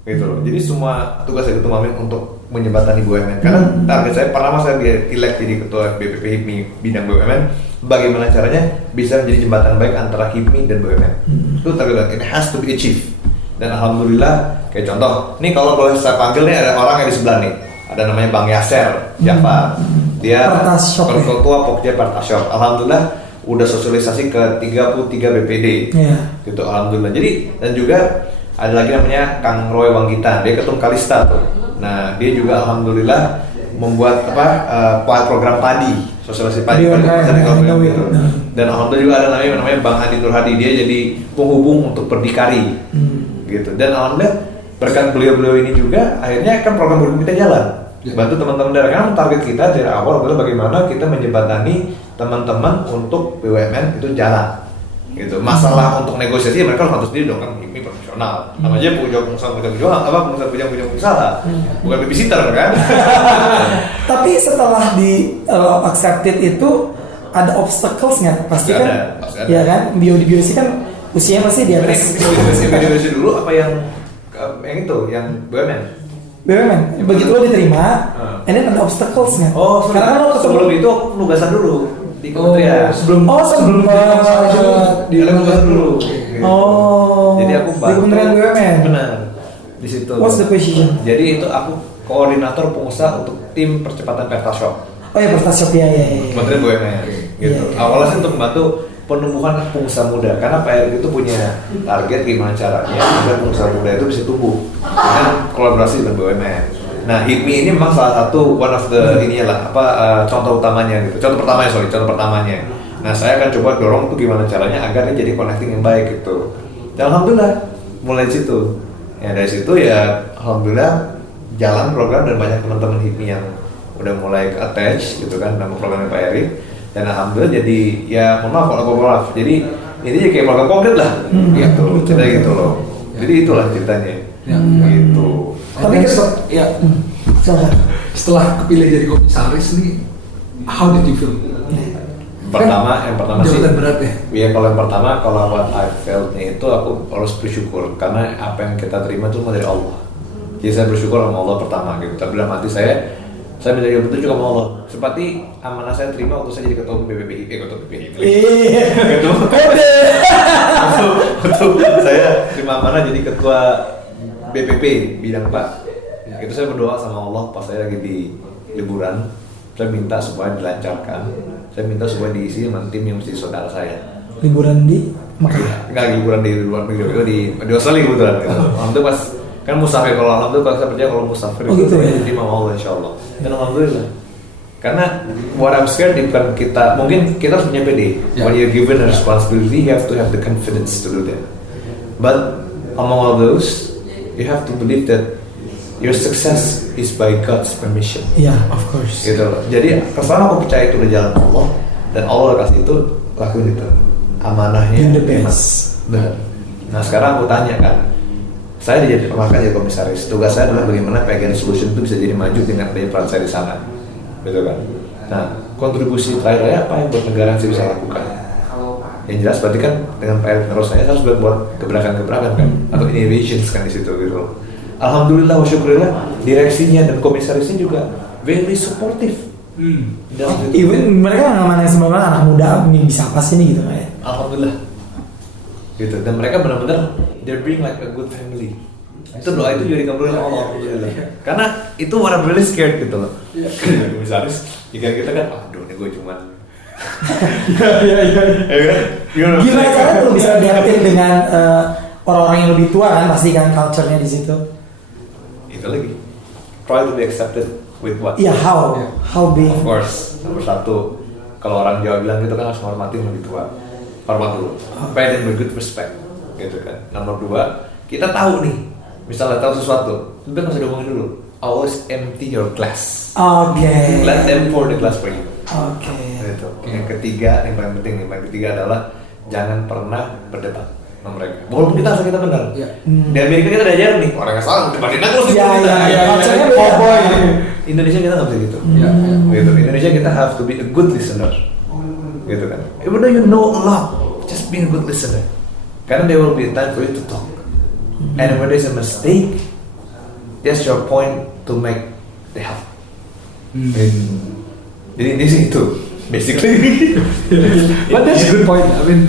Gitu loh. Jadi semua tugas dari ketua Maming untuk menjembatani BUMN. Karena target saya pertama saya elect jadi ketua BPP HIPMI bidang BUMN. Bagaimana caranya bisa menjadi jembatan baik antara HIPMI dan BUMN. Itu target. It has to be achieved. Dan alhamdulillah, kayak contoh, nih kalau boleh saya panggil nih ada orang yang di sebelah nih, ada namanya Bang Yaser, Jafar, dia ketua Pokja Partashop. Alhamdulillah udah sosialisasi ke 33 BPD, gitu. Alhamdulillah. Jadi dan juga ada lagi namanya Kang Roy Wanggitan, dia ketum Kalista tuh. Nah dia juga alhamdulillah membuat program padi, sosialisasi padi. Dan alhamdulillah juga ada namanya Bang Andi Nurhadi, dia jadi penghubung untuk berdikari. Gitu. Dan alhamdulillah berkat beliau-beliau ini juga akhirnya kan program BUMN kita jalan. Bantu teman-teman daerah, karena target kita dari awal adalah bagaimana kita menjembatani teman-teman untuk BUMN itu jalan. Gitu. Masalah untuk negosiasi mereka harus bantu sendiri dong, kan ini profesional. Namanya pengusaha bujang usaha, bukan babysitter kan. Tapi setelah di accepted itu ada obstacles nggak? Pasti kan, ya kan? Biodiversity kan usianya masih di atas. Biodiversity dulu apa yang itu, yang BUMN? BUMN, begitu lo diterima, ini ada obstacles nggak? Oh, karena lo sebelum itu penugasan dulu di kementerian. Sebelum di penugasan dulu. Oh. Jadi aku di Kementerian BUMN. Benar. Di situ. What's the position? Jadi itu aku koordinator pengusaha untuk tim percepatan Pertashop. Oh ya, Pertashop ya. Kementerian BUMN gitu. Awalnya sih untuk membantu penumbuhan pengusaha muda, karena Pak Erick itu punya target gimana caranya agar pengusaha muda itu bisa tumbuh dengan kolaborasi dengan BUMN. Nah, HIPMI ini memang salah satu one of the contoh utamanya gitu. Contoh pertamanya. Nah, saya akan coba dorong tuh gimana caranya agar ini jadi connecting yang baik gitu. Dan alhamdulillah mulai dari situ. Ya dari situ ya alhamdulillah jalan program dan banyak teman-teman HIPMI yang udah mulai attach gitu kan sama programnya Pak Erick. Dan alhamdulillah jadi ya mohon maaf jadi ini kayak program konkret lah gitu kita gitu loh. Jadi itulah ceritanya gitu. Tapi setelah kepilih jadi komisaris nih, how did you feel? Yang pertama sih jabatan berat ya? Iya, kalau yang pertama kalau what I felt-nya itu aku harus bersyukur karena apa yang kita terima itu dari Allah. Jadi saya bersyukur sama Allah pertama gitu. Tapi dalam hati saya minta petunjuk sama Allah. Seperti amanah saya terima waktu saya jadi ketua BPP gitu. Saya terima amanah jadi ketua BPP bidang Pak. Itu saya berdoa sama Allah pas saya lagi di liburan. Saya minta supaya dilancarkan. Saya minta supaya diisi dengan tim yang mesti saudara saya. Liburan di Mekah? Enggak, liburan di luar negeri, di Australia kebetulan. Alhamdulillah pas kan musafir, kalau alhamdulillah saya percaya kalau musafir itu gitu, ya? diterima Allah insyaallah. Dan alhamdulillah. Karena what I'm scared bukan kita, mungkin kita harus punya PD. When you're given a responsibility, you have to have the confidence to do that. But among all those, you have to believe that your success is by God's permission. Yeah, of course. Gitu loh. Jadi kesan aku percaya itu udah jalan Allah dan Allah kasih itu, lakuin itu. Amanahnya. In the best. Benar. Nah sekarang aku tanya kan, saya jadi komisaris. Tugas saya adalah bagaimana Pagan Solution itu bisa jadi maju dengan adanya peran saya di sana, gitu kan. Nah kontribusi terakhir saya apa yang buat negara yang saya bisa lakukan? Yang jelas berarti kan dengan Pak Erick terus saya harus buat gebrakan-gebrakan kan, atau innovations kan di situ gitu loh. Alhamdulillah wa syukurillah direksinya dan komisarisnya juga very supportive. Even mereka nggak sebenarnya anak muda ini bisa apa sih nih gitu kan ya? Alhamdulillah. Gitu, dan mereka benar-benar they're being like a good family. Itu doa itu juga dikabulkan Allah, alhamdulillah. Karena itu what I'm really scared gitu loh. Komisaris, jika kita kan, aduh ini gue cuman. Gimana caranya tuh bisa adaptin dengan orang-orang yang lebih tua kan, pasti kan culture-nya di situ. Itu lagi. Try to be accepted with what? Iya, how being. Of course, nomor satu, kalau orang Jawa bilang gitu kan harus menghormati yang lebih tua. Hormat dulu, pay them with good respect, gitu kan. Nomor dua, kita tahu nih, misalnya tahu sesuatu, kita nggak usah diomongin dulu. Always empty your glass. Oke. Let them pour the glass for you. Oke. Gitu. Yang ketiga, yang paling penting, adalah jangan pernah berdebat sama mereka. Walaupun kita benar. Ya. Di Amerika kita diajarin nih, orang yang salah debatin terus. Iya. Culture-nya beda. Indonesia kita nggak bisa gitu. Ya, ya. Gitu. Indonesia kita have to be a good listener. Gitu kan. Even though you know a lot, just be a good listener. Karena there will be a time for you to talk. And when there's a mistake, that's your point to make the help. Gitu. Jadi ini sih itu, basically. But that's a good point. I mean,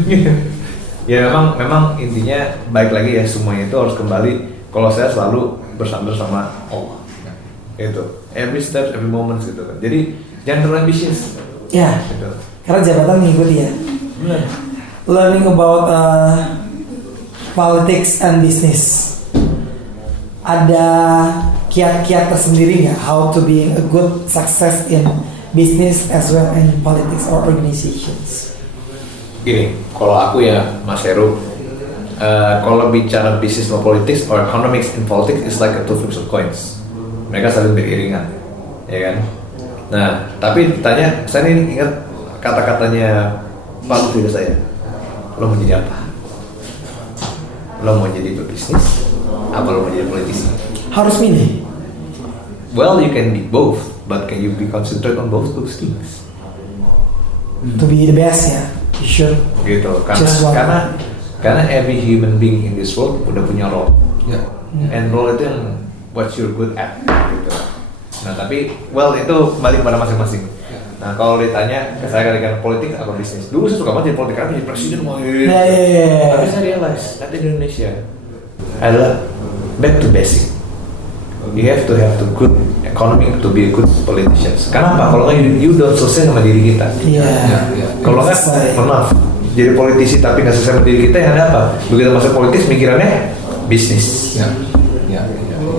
Ya memang intinya baik lagi ya, semuanya itu harus kembali. Kalau saya selalu bersandar sama Allah. Itu every step, every moment gitu kan. Jadi jangan terlalu ambitious. Ya, Gitu. karena jabatan mengikuti ya. Benar. Learning about politics and business. Ada kiat-kiat tersendiri nggak how to be a good success in business as well in politics or organizations? Gini, kalau aku ya Mas Heru, kalau bicara bisnis atau politics or economics in politics is like a two flips of coins. Mereka saling beriringan, ya kan? Nah, tapi ditanya, saya ini ingat kata-katanya Pak Lutfi ke saya. Lo mau jadi apa? Lo mau jadi pebisnis? Apa lo mau jadi politisi? Harus milih. Well, you can be both, but can you be concentrate on both those things? To be the best ya, you should. Gitu, Just one. karena every human being in this world udah punya role. ya. And role itu yang what you're good at gitu. Nah tapi well itu balik pada masing-masing. Nah kalau ditanya ke saya kali politik atau bisnis, dulu saya suka banget jadi politik, karena jadi presiden mau gitu. Ya. Tapi saya realize nanti di Indonesia adalah back to basic. You have to have the good economy to be a good politician. Kenapa? Kalau nggak you don't selesai sama diri kita. Iya. Ya. Kalau nggak, maaf, jadi politisi tapi nggak selesai sama diri kita, yang ada apa? Begitu masuk politis mikirannya bisnis. Ya.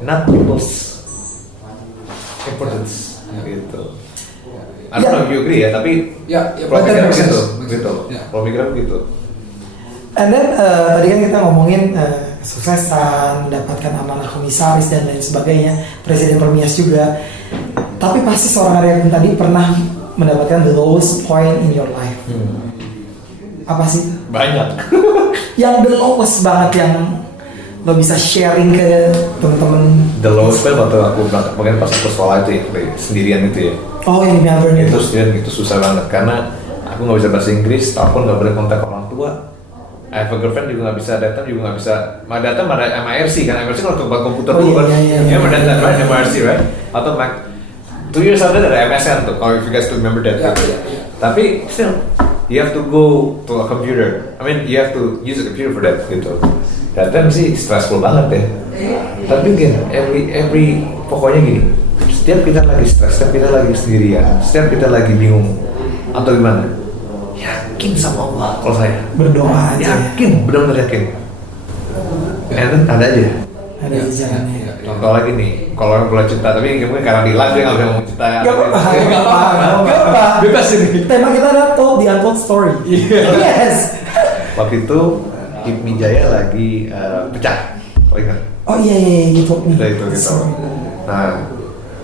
Not people's importance gitu. I don't know if you agree ya, tapi Ya, kalau mikirnya makes begitu, sense. gitu. Ya. Kalau mikirnya begitu. And then tadi kan kita ngomongin kesuksesan, mendapatkan amanah komisaris dan lain sebagainya, Presiden Permias juga. Tapi pasti seorang Arya Bima tadi pernah mendapatkan the lowest point in your life. Apa sih? Banyak. Yang the lowest banget yang lo bisa sharing ke teman-teman. The lowest point waktu aku berangkat, mungkin pas aku sekolah itu ya, sendirian itu ya. Oh yang di Melbourne Itu itu. sendirian itu susah banget karena aku nggak bisa bahasa Inggris, telepon nggak boleh kontak orang tua. I have a girlfriend juga nggak bisa datang, juga nggak bisa. Datang ada MIRC kan, MIRC kalau ke komputer Oh, dulu kan. iya. You remember that right? MIRC right? Atau Mac. 2 years after that ada MSN tuh, kalau if you guys still remember that. Ya. Tapi still, you have to go to a computer. I mean, you have to use a computer for that gitu. Dan sih stressful banget ya. Tapi again, every pokoknya gini. Setiap kita lagi stres, setiap kita lagi sendirian, setiap kita lagi bingung atau gimana, yakin sama Allah kalau saya. Berdoa aja ya. Yakin, benar-benar yakin. And then ada aja. Ada di jalannya. Contoh lagi nih, kalau yang boleh cerita, tapi mungkin karena di live dia nggak bisa ngomong cerita. Gak apa-apa, Nggak apa-apa. Bebas ini. Tema kita adalah told the untold story. Yes. Waktu itu Hipmi Jaya lagi pecah, kalau ingat. Oh iya gitu. Udah itu gitu. Nah,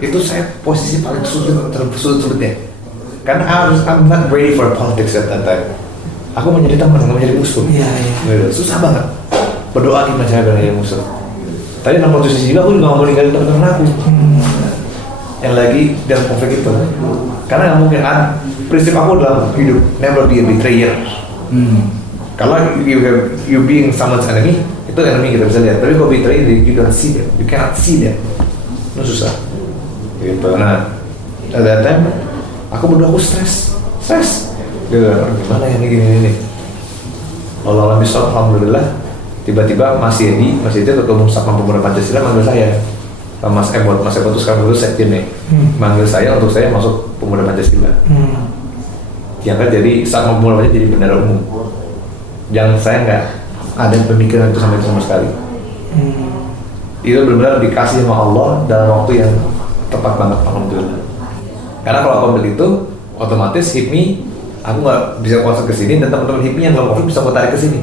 itu saya posisi paling sulit-sulitnya. Karena I'm not ready for politics at that time. Aku mau jadi teman, nggak mau jadi musuh. Iya. Gitu. Susah banget. Berdoa gimana cara bilang jadi musuh. Tadi dalam posisi juga aku juga nggak mau ninggalin teman-teman aku. Yang lagi dalam konflik itu. Karena nggak mungkin. Prinsip aku dalam hidup never be a betrayer. Kalau you being someone's enemy, itu enemy kita bisa lihat. Tapi kalau betrayer, you don't see them, you cannot see them. Itu susah. Gitu. Nah, at that time, aku berdoa, aku stres. Gitu. Gimana ya ini gini. Allah bisa, alhamdulillah. Tiba-tiba Mas Edi ketua umum Sabang Pemuda Pancasila manggil saya. Mas Ebot itu sekarang dulu sekjen nih. Manggil saya untuk saya masuk Pemuda Pancasila. Yang kan jadi Sabang Pemuda Pancasila jadi bendara umum. Yang saya nggak ada pemikiran itu sama sekali. Itu benar-benar dikasih sama Allah dalam waktu yang tepat banget, alhamdulillah. Karena kalau aku ambil itu, otomatis Hipmi, aku nggak bisa konsen ke sini, dan teman-teman Hipmi yang nggak konflik bisa aku tarik ke sini.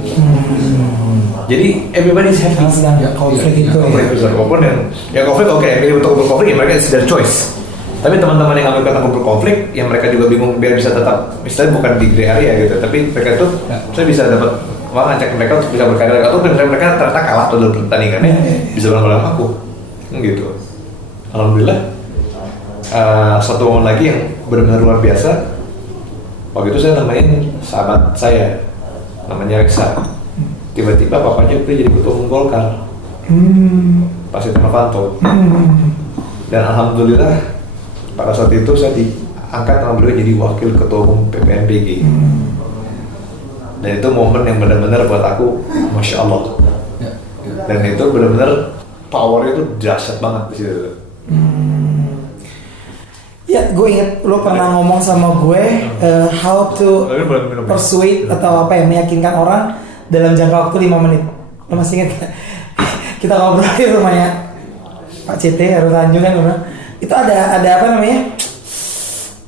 Jadi everybody is happy. Karena sedang konflik itu Konflik ya. besar, walaupun yang konflik oke, milih untuk berkonflik ya mereka it's their choice. Tapi teman-teman yang ambil kata berkonflik, yang mereka juga bingung biar bisa tetap, misalnya bukan di gray area gitu, tapi mereka tuh saya bisa dapat ngajak mereka untuk bisa berkarya, atau misalnya mereka ternyata kalah atau dalam pertandingannya bisa bareng-bareng aku, gitu. Alhamdulillah. satu momen lagi yang benar-benar luar biasa. Waktu itu saya nemenin sahabat saya, namanya Reksa. Tiba-tiba papanya itu jadi ketua umum Golkar. Pak Setia Novanto. Dan alhamdulillah pada saat itu saya diangkat sama beliau jadi wakil ketua umum PPNBG. Dan itu momen yang benar-benar buat aku, masya Allah. Dan itu benar-benar powernya itu dahsyat banget di situ. Ya, gue inget lo pernah ngomong sama gue how to persuade atau apa ya, meyakinkan orang dalam jangka waktu 5 menit. Lo masih inget gak? Kita ngobrol di rumahnya Pak CT Heru Tanjung kan, itu ada apa namanya?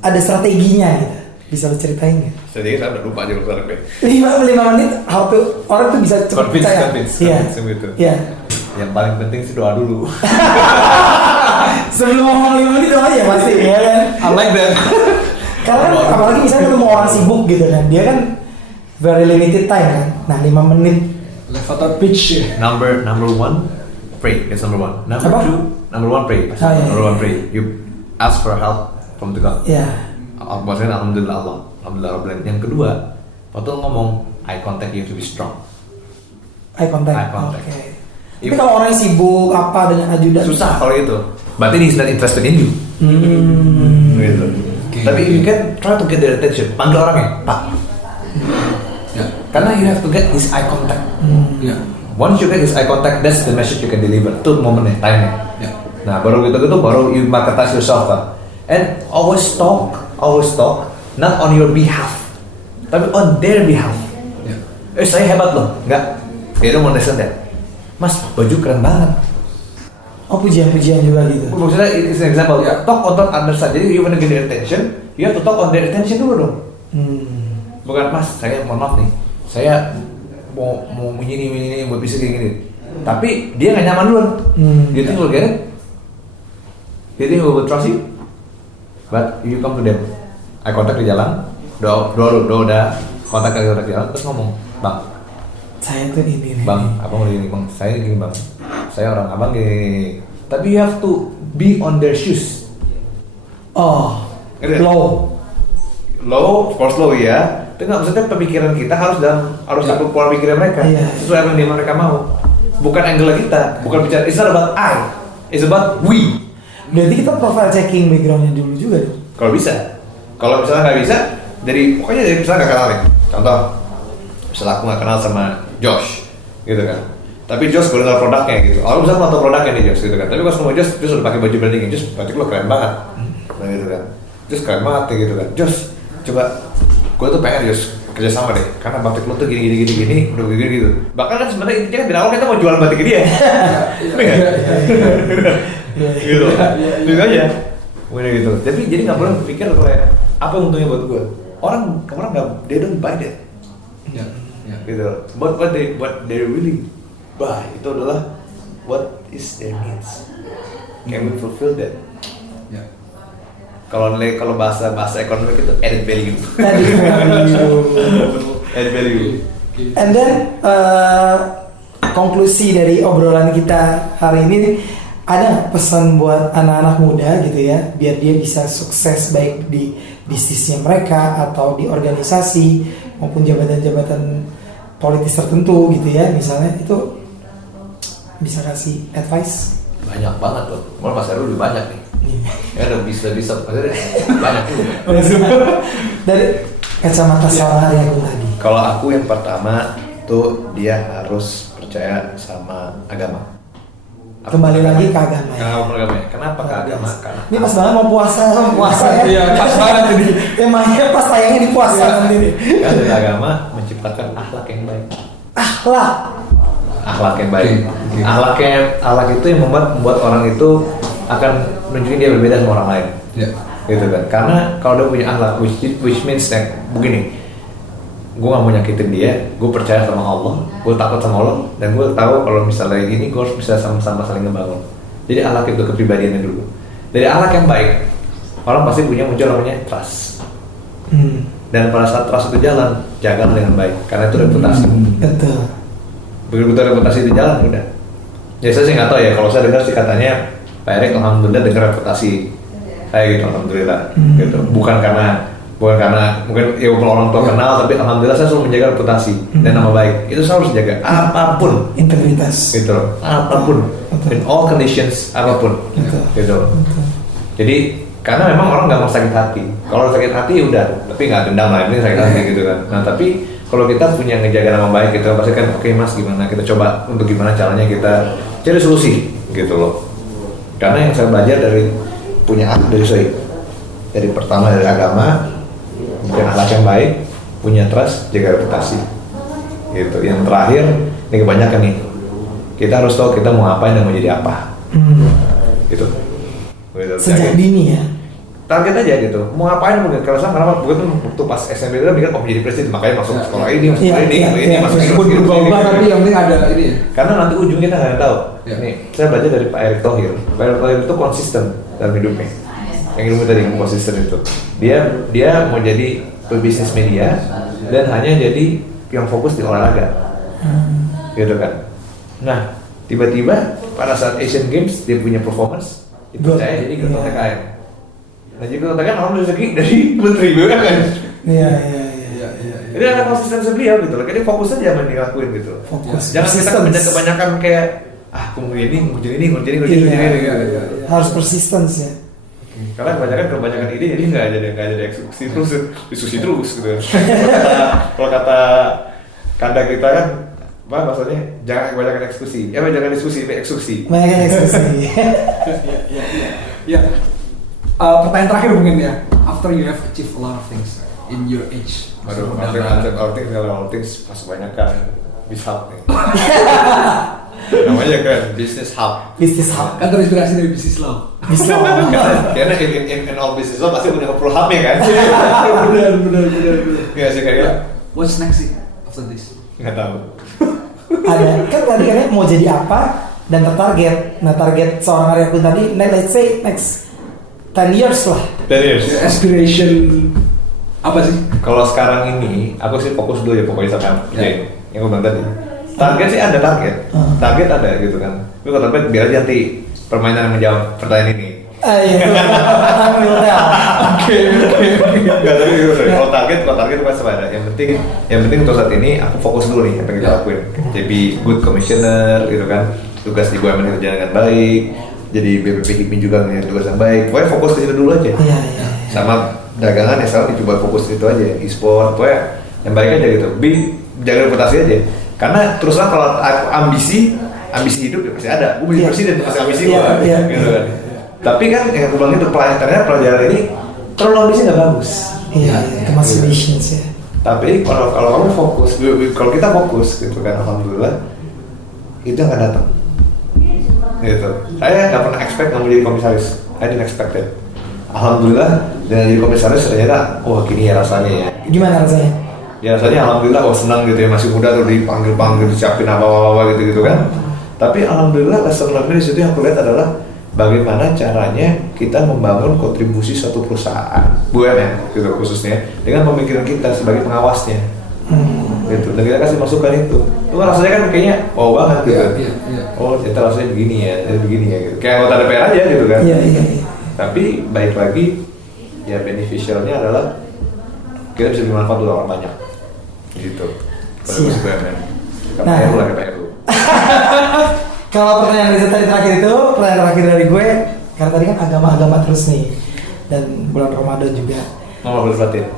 Ada strateginya gitu. Bisa lo ceritain nggak? Jadi saya udah lupa aja sekarang deh. 5 menit how to, orang tuh bisa cepat percaya. Iya. Gitu. Iya. Yang paling penting sih doa dulu. Sebelum ngomong 5 menit doa aja pasti ya kan. I like that. Karena kan, apalagi misalnya ketemu orang sibuk gitu kan, dia kan very limited time kan. Nah 5 menit. Elevator pitch ya. Number one, pray. That's number one. Number Apa? two, number one, pray. Oh, iya. Number one, pray. You ask for help from the God. Ya. Maksudnya alhamdulillah Allah, alhamdulillah Rabbil Alamin. Yang kedua, waktu ngomong eye contact, you have to be strong. Eye contact. Eye contact. Oke. Tapi kalau orang yang sibuk apa dengan ajudan Susah kalau itu. Berarti he's not interested in you. Gitu. Okay. Tapi you can try to get their attention. Panggil orangnya, Pak. Ya. Karena you have to get his eye contact. Ya. Once you get his eye contact, that's the message you can deliver. Itu momennya, time-nya. Ya. Nah, baru gitu baru you marketize yourself kan. And always talk, not on your behalf, tapi on their behalf. Ya. Saya hebat loh, enggak? Dia mau listen deh. Mas, baju keren banget. Oh, pujian-pujian juga gitu. Maksudnya it's an example. Ya, talk on other side. Jadi you wanna get their attention, you have to talk on their attention dulu dong. Bukan, Mas, saya mohon maaf nih, saya mau ini buat bisa kayak gini. Tapi dia nggak nyaman duluan. Dia tinggal get it. Dia tinggal trust you. But you come to them, eye contact di jalan, doa udah, kontak di jalan, terus ngomong, Bang, Saya tuh ini nih. Bang, abang udah gini, Bang, saya gini Bang, saya orang abang gini. Tapi you have to be on their shoes. Oh, Gitu ya? low. Of course low ya. Tapi nggak, maksudnya pemikiran kita harus ikut pola pikirnya mereka, Iya. sesuai apa yang mereka mau. Bukan angle kita, bukan bicara. It's not about I, it's about we. Berarti kita profile checking backgroundnya dulu juga dong. Kalau bisa, kalau misalnya nggak bisa, pokoknya dari misalnya nggak kenal nih. Contoh, misalnya aku nggak kenal sama Josh, gitu kan. Tapi Josh boleh tahu produknya gitu. Aku misalnya nggak tahu produknya nih Josh, gitu kan. Tapi pas sama Josh udah pakai baju branding, Josh berarti lo keren banget, nah gitu kan. Josh keren banget ya gitu kan. Josh, coba, gue tuh pengen Josh kerja sama deh, karena batik lo tuh gini, udah gini gitu. Bahkan kan sebenarnya intinya kan dari awal kita mau jual batik ke dia. Gitu, gitu aja. Udah gitu. Jadi nggak boleh berpikir kayak apa untungnya buat gue. Orang nggak, they don't buy that. Ya. Ya. Gitu. But what they really buy itu adalah what is their needs. Can we fulfill that? Ya. Kalau bahasa ekonomi itu added value. Added value. And then konklusi dari obrolan kita hari ini, ada nggak pesan buat anak-anak muda gitu ya, biar dia bisa sukses baik di bisnisnya mereka atau di organisasi maupun jabatan-jabatan politis tertentu gitu ya, misalnya itu bisa kasih advice? Banyak banget tuh. Malah Mas Heru lebih banyak nih. Ya udah bisa maksudnya banyak tuh. Dari kacamata seorang Arya tadi. Kalau aku yang pertama tuh dia harus percaya sama agama. Kembali lagi ke agama ya. Kenapa ke agama? Karena Ini pas banget mau puasa ya. Iya, pas banget ini. Temanya pas tayangnya di puasa nanti nih. karena agama menciptakan akhlak yang baik. Akhlak yang baik. Oke. Akhlak itu yang membuat orang itu akan menunjukin dia berbeda sama orang lain. Ya. Gitu kan. Karena kalau dia punya akhlak, which means yang begini, gue gak mau nyakitin dia, gue percaya sama Allah, gue takut sama Allah, dan gue tahu kalau misalnya gini gue harus bisa sama-sama saling ngebangun. Jadi akhlak itu kepribadiannya dulu. Dari akhlak yang baik, orang pasti punya muncul namanya trust. Dan pada saat trust itu jalan, jaga dengan baik, karena itu reputasi. Betul. Begitu reputasi itu jalan, udah. Ya saya sih nggak tahu ya, kalau saya dengar sih katanya Pak Erik alhamdulillah dengar reputasi kayak gitu alhamdulillah gitu. Bukan karena mungkin ya walaupun orang tua kenal, tapi alhamdulillah saya selalu menjaga reputasi dan nama baik. Itu saya harus jaga apapun, integritas gitu loh. Apapun, in all conditions apapun, gitu loh. Jadi karena memang orang nggak mau sakit hati. Kalau sakit hati ya udah, tapi nggak dendam lah, ini sakit hati gitu kan. Nah tapi kalau kita punya ngejaga nama baik, kita pasti kan oke mas gimana, kita coba untuk gimana caranya kita cari solusi gitu loh. Karena yang saya belajar dari punya anak dari saya, dari pertama dari agama, bukan akhlak yang baik, punya trust, jaga reputasi gitu. Yang terakhir, ini kebanyakan nih, kita harus tahu kita mau ngapain dan mau jadi apa gitu. sejak dini ya. Target aja gitu, mau ngapain mungkin. Kalau saya kenapa begitu waktu pas SMP itu mikir mau jadi presiden, makanya masuk sekolah ini, masuk sekolah ini, masuk meskipun berubah tapi yang penting ada ini ya. karena nanti ujungnya kita nggak tahu. Ya. Nih, saya belajar dari Pak Erick Thohir. Pak Erick Thohir itu konsisten dalam hidupnya. Yang ilmu tadi yang konsisten itu, dia mau jadi pebisnis media dan hanya jadi yang fokus di olahraga, gitu kan. Nah, tiba-tiba pada saat Asian Games dia punya performance, dipercaya jadi ketua TKN. Nah, jadi ketua TKN orang rezeki dari Menteri BUMN kan. Iya. Jadi ada konsistensi beliau gitu loh. Jadi fokus aja sama yang dilakuin gitu. Fokus. Jangan kita kebanyakan kayak aku mau ini, Harus persistence ya. Karena kebanyakan ide jadi nggak jadi eksekusi terus, diskusi terus gitu. Kalau kata kanda kita kan, apa maksudnya jangan kebanyakan eksekusi, jangan diskusi, eksekusi. Banyak eksekusi. Ya. Pertanyaan terakhir mungkin ya. After you have achieved a lot of things in your age. Aduh, all things pas banyak kan Bishop nih. Namanya kan business hub. Business hub. Kan terinspirasi dari bisnis lo. Karena in all business lo pasti punya perlu hubnya kan. Benar. Iya sih kayaknya. What's next sih after this? Nggak tahu. Ada kan tadi kan mau jadi apa dan tertarget. Nah target seorang Arya Kun tadi, let's say next 10 years lah. 10 years. Aspiration apa sih? Kalau sekarang ini aku sih fokus dulu ya pokoknya sama yang aku bilang tadi. Target sih ada target ada gitu kan. Tapi kalau target biar aja nanti permainan yang menjawab pertanyaan ini. Iya. Oke. Enggak, tapi gitu, sorry. Kalau target pasti ada. Yang penting untuk saat ini aku fokus dulu nih apa yang kita lakuin. Jadi good commissioner gitu kan. Tugas di BUMN kita jalan dengan baik. Jadi BPP HIPMI juga punya tugas yang baik. Pokoknya fokus ke situ dulu aja. Iya. Sama dagangan ya selalu dicoba fokus ke situ aja. E-sport, pokoknya yang baik aja gitu. Jaga reputasi aja. Karena terus terang kalau ambisi hidup ya pasti ada. Gue jadi presiden pasti ambisi gue, gitu kan. Tapi kan yang aku bilang itu pelajaran ini terlalu ambisi nggak bagus. Iya, itu masih visions ya. Tapi kalau kamu fokus, kalau kita fokus gitu kan, alhamdulillah itu nggak datang. Gitu. Saya nggak pernah expect kamu jadi komisaris. I didn't expect it. Alhamdulillah dengan jadi komisaris ternyata, gini ya rasanya ya. Gimana rasanya? Ya rasanya alhamdulillah senang gitu ya, masih muda tuh dipanggil siapin apa gitu kan. Tapi alhamdulillah lesson learned di situ yang aku lihat adalah bagaimana caranya kita membangun kontribusi suatu perusahaan BUMN gitu khususnya dengan pemikiran kita sebagai pengawasnya. Gitu. Dan kita kasih masukan itu rasanya kan kayaknya wow banget gitu. Oh ternyata rasanya begini ya gitu. Kayak anggota DPR aja gitu kan. Iya. Tapi baik lagi ya beneficialnya adalah kita bisa bermanfaat untuk orang banyak gitu. Pada BUMN. KPRU lah KPRU. Kalau pertanyaan dari tadi terakhir itu, pertanyaan terakhir dari gue, karena tadi kan agama-agama terus nih, dan bulan Ramadan juga. Mau berbatin.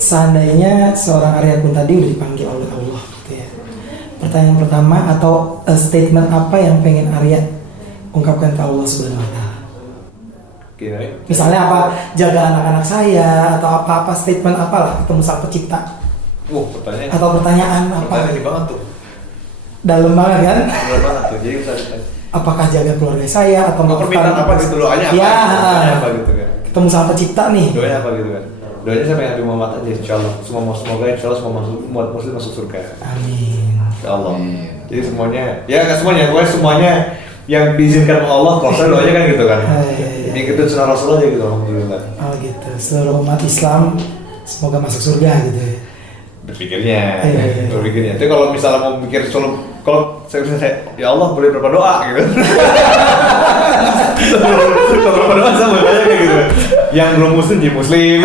Seandainya seorang Arya Kun tadi udah dipanggil oleh Allah, gitu ya. Pertanyaan pertama atau statement apa yang pengen Arya ungkapkan ke Allah Subhanahu Wa Taala? Misalnya apa? Jaga anak-anak saya atau apa statement apalah ketemu Sang Pencipta. Pertanyaan. Atau pertanyaan apa? Pertanyaan banget tuh. Dalam banget kan? Dalam banget tuh. Jadi bisa ditanya. Apakah jaga keluarga saya atau permintaan apa gitu, doanya apa? Ya, doanya apa gitu kan? Ketemu Sang Pencipta nih. Doanya apa gitu kan? Doanya saya pengen Nabi Muhammad aja insyaallah. Semoga insyaallah semua muslim masuk surga. Amin. Insyaallah. Jadi semuanya, ya nggak semuanya, pokoknya semuanya yang diizinkan oleh Allah, kalau saya doanya kan gitu kan. Ngikutin sunnah Rasul aja gitu, alhamdulillah. Oh gitu. Seluruh umat Islam semoga masuk surga gitu ya. Berpikirnya. Tapi kalau misalnya mau mikir kalau saya ya Allah boleh berapa doa gitu. Beberapa doang sama banyak kayak gitu. Yang belum muslim jadi muslim.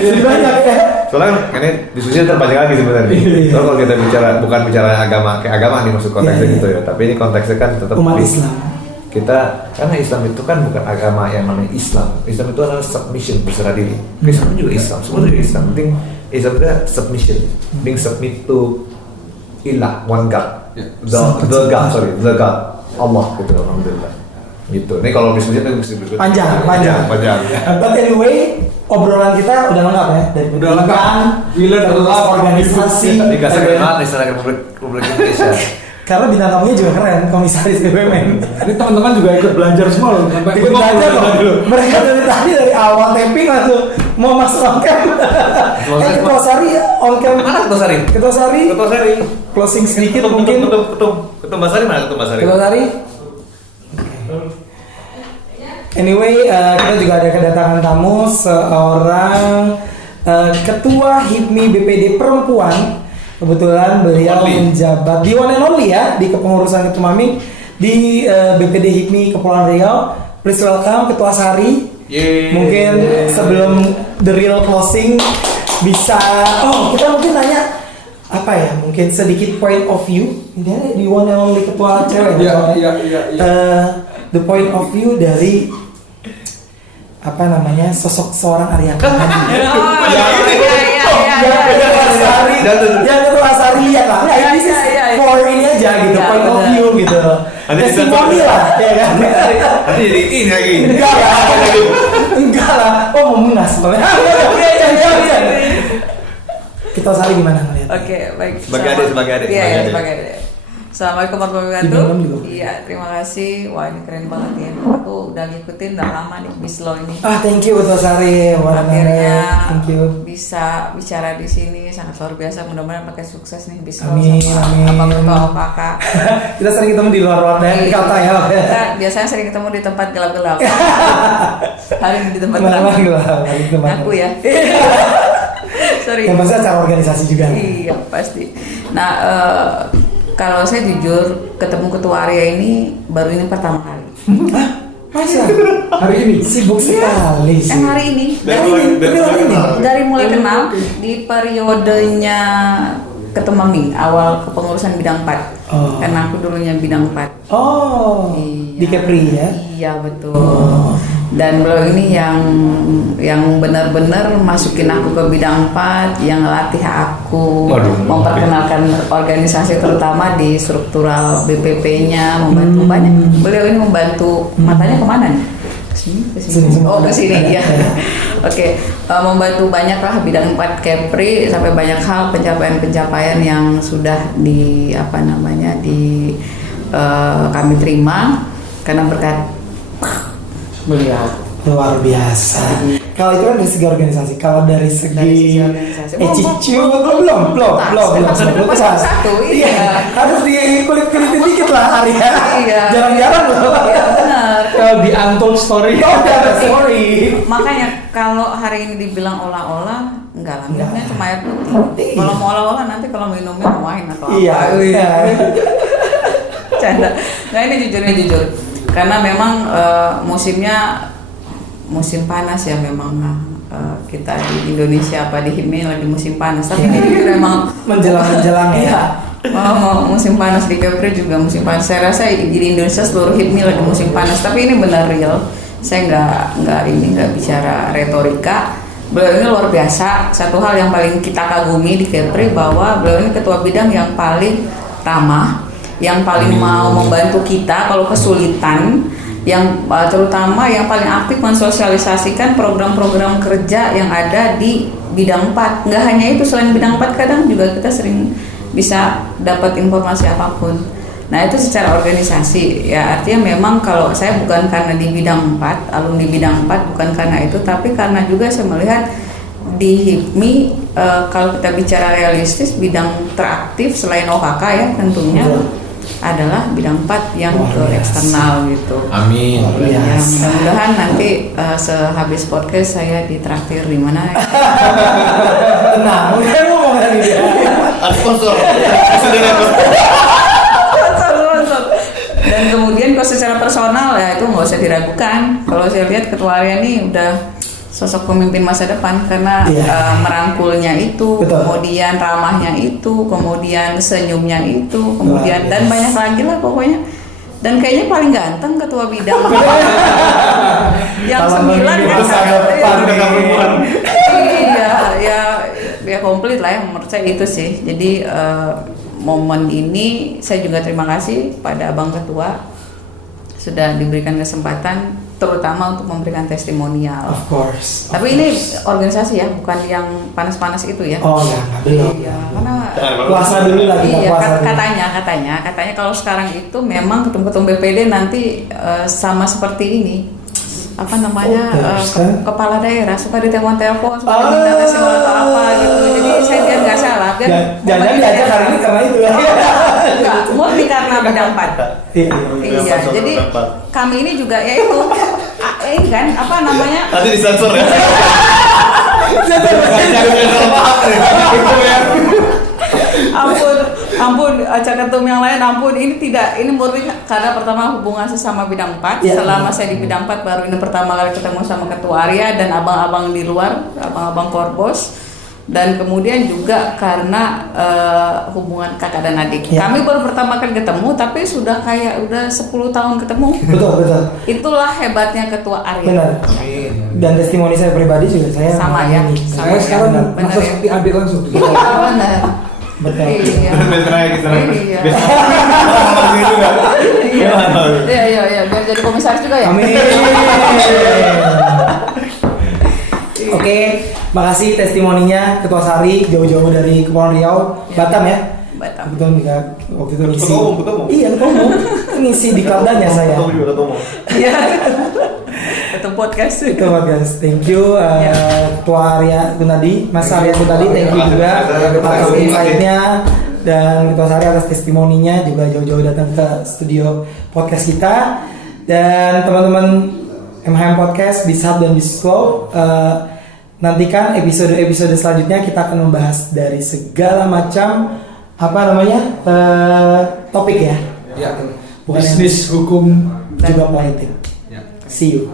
Jadi banyak ya. Soalnya kan ini diskusinya terbanyak lagi sebenarnya. Iya. Kalau kita bukan bicara agama kayak agama nih maksud konteksnya Iya, gitu ya. Tapi ini konteksnya kan tetap Umat Islam. Kita karena Islam itu kan bukan agama yang namanya Islam. Islam itu adalah submission, berserah diri. Islam juga Islam, semua juga Islam. Penting Islam itu submission, being submit to ilah, one God, the God, Allah gitu. Alhamdulillah. Gitu. Ini kalau diskusinya itu bisa Panjang. But anyway, obrolan kita udah lengkap ya. Dari Udah lengkap. pendidikan, terus organisasi. Ini kasih banget istilah Republik Indonesia. Karena bintang tamunya juga keren, komisaris BUMN. Ini teman-teman juga ikut belajar semua loh. Sampai Ikut belajar loh. Mereka dari awal taping langsung mau masuk on cam. Ketua Sari on cam. Mana Ketua Sari? Ketua Sari. Ketua Sari. Closing sedikit mungkin. Ketua Mbak Sari mana Ketua Mbak Sari? Ketua Sari. Anyway, kita juga ada kedatangan tamu seorang Ketua HIPMI BPD Perempuan. Kebetulan beliau menjabat di one and only ya di kepengurusan Ketumami di BPD HIPMI Kepulauan Riau. Please welcome Ketua Sari. Mungkin sebelum the real closing bisa kita mungkin nanya apa ya, mungkin sedikit point of view ini di one and only ketua cewek. The point of view dari apa namanya sosok seorang Arya yang ketua Sari ya kan, ini sih for ini aja gitu, point of view gitu, testimoni lah ya kan. Nanti jadi ini lagi. Enggak lah, mau mengas Ketua Sari gimana ngeliat? Oke, baik. Sebagai adik. Iya, sebagai adik. Assalamualaikum warahmatullahi Di dalam wabarakatuh. juga. Iya, terima kasih. Wah, ini keren banget ya. Aku udah ngikutin udah lama nih Bislo ini. Thank you Ketua Sari. Akhirnya Thank you. bisa bicara di sini sangat luar biasa. Mudah-mudahan pakai sukses nih Bislo Amin, sama amin. Abang Ketua kakak. Kita sering ketemu di luar dan di kota ya. Kita biasanya sering ketemu di tempat gelap-gelap. Hari ini di tempat Memang gelap. gelap. Aku ya. Sorry. Yang pasti acara organisasi juga. Iya pasti. Nah kalau saya jujur ketemu Ketua Arya ini baru ini pertama kali. Masa? Hari ini Sibuk sekali sih. Hari ini dari mulai kenal di periodenya Ketumami awal kepengurusan bidang 4. Karena aku dulunya bidang 4. Di Kepri ya? Iya betul. Dan beliau ini yang benar-benar masukin aku ke bidang 4, yang latih aku, memperkenalkan organisasi terutama di struktural BPP-nya, membantu banyak. Beliau ini membantu, matanya kemana nih? Kesini. Oh kesini ya. Oke, membantu banyak lah bidang 4 Kepri sampai banyak hal pencapaian-pencapaian yang sudah kami terima karena berkat beliau. Luar biasa. Kalau itu kan dari segi organisasi. Kalau dari segi attitude belum. Satu, iya. Harus dikulit-kulitin dikit lah Arya. Iya. Jarang-jarang loh. Iya benar. kalau di Untold Story. Sorry. Makanya kalau hari ini dibilang olah-olah, enggak lah, minumnya cuma air putih. Kalau mau olah-olah nanti kalau minumnya wine atau apa. Iya. Canda. Nah ini jujur. Karena memang musim panas ya memang kita di Indonesia di HIPMI lagi musim panas. Tapi ini jujur memang menjelang ya. Mau musim panas di Kepri juga musim panas. Saya rasa di Indonesia seluruh HIPMI lagi musim panas. Tapi ini benar real. Saya nggak bicara retorika. Beliau ini luar biasa. Satu hal yang paling kita kagumi di Kepri bahwa beliau ini ketua bidang yang paling ramah, yang paling mau membantu kita kalau kesulitan, yang terutama yang paling aktif mensosialisasikan program-program kerja yang ada di bidang 4. Nggak hanya itu, selain bidang 4 kadang juga kita sering bisa dapat informasi apapun. Nah itu secara organisasi ya, artinya memang kalau saya bukan karena di bidang 4, alumni bidang 4 bukan karena itu, tapi karena juga saya melihat di HIPMI kalau kita bicara realistis, bidang teraktif selain OHK ya tentunya adalah bidang 4 yang ke eksternal gitu. Amin. Ya, mudah-mudahan nanti sehabis podcast saya ditraktir di mana. Nah, udah ngomong tadi dia. Dan kemudian secara personal ya itu nggak usah diragukan. Kalau saya lihat Ketua Arya ini udah sosok pemimpin masa depan karena merangkulnya itu, Betul. kemudian ramahnya itu, kemudian senyumnya itu, kemudian dan banyak lagi lah pokoknya. Dan kayaknya paling ganteng ketua bidang. Yang 9 kan ya komplit lah ya menurut saya itu sih. Jadi momen ini saya juga terima kasih pada Abang Ketua sudah diberikan kesempatan terutama untuk memberikan testimonial. Of course. Tapi ini organisasi ya, bukan yang panas-panas itu ya. Oh ya, belum. Iya, karena Puasa dulu lah kita iya, puasa dulu. katanya kalau sekarang itu memang ketum-ketum BPD nanti sama seperti ini. Apa namanya kepala daerah suka ditelepon-telepon, suka diminta testimoni atau apa gitu. Jadi saya biar nggak salah. Jangan diajak hari ini karena itu ya. Enggak, murni karena bidang 4. Iya, jadi kami ini juga ya itu ini kan apa namanya? Nanti disensor ya. Ampun, ketum yang lain ampun, ini tidak, ini murni karena pertama hubungan sesama bidang 4. Selama saya di bidang 4 baru ini pertama kali ketemu sama Ketua Arya dan abang-abang di luar, abang-abang Korbos. Dan kemudian juga karena hubungan kakak dan adik. Kami baru pertama kali ketemu tapi sudah kayak udah 10 tahun ketemu. Betul. Itulah hebatnya Ketua Arya. Benar. Dan testimoni saya pribadi juga saya sama ya. Saya sekarang merasa seperti adik langsung. Benar. Betul. Iya. Iya. Iya. Biar jadi komisaris juga ya. Amin. Oke, makasih testimoninya Ketua Sari jauh-jauh dari Kepulauan Riau, Batam ya. Batam. Kebetulan juga waktu itu ngisi. Ketua umum. Iya, ketua umum. Ngisi di Kaldanya saya. Ketemu. Iya. Ketua podcast. Itu guys, thank you Ketua Arya Gunadi, Mas Arya Gunadi, thank you juga atas insight-nya dan Ketua Sari atas testimoninya juga jauh-jauh datang ke studio podcast kita. Dan teman-teman MHM Podcast, Bishab dan Bisflow, nantikan episode selanjutnya kita akan membahas dari segala macam topik ya. Ya. Bukan Bisnis, hukum, juga politik. ya. See you.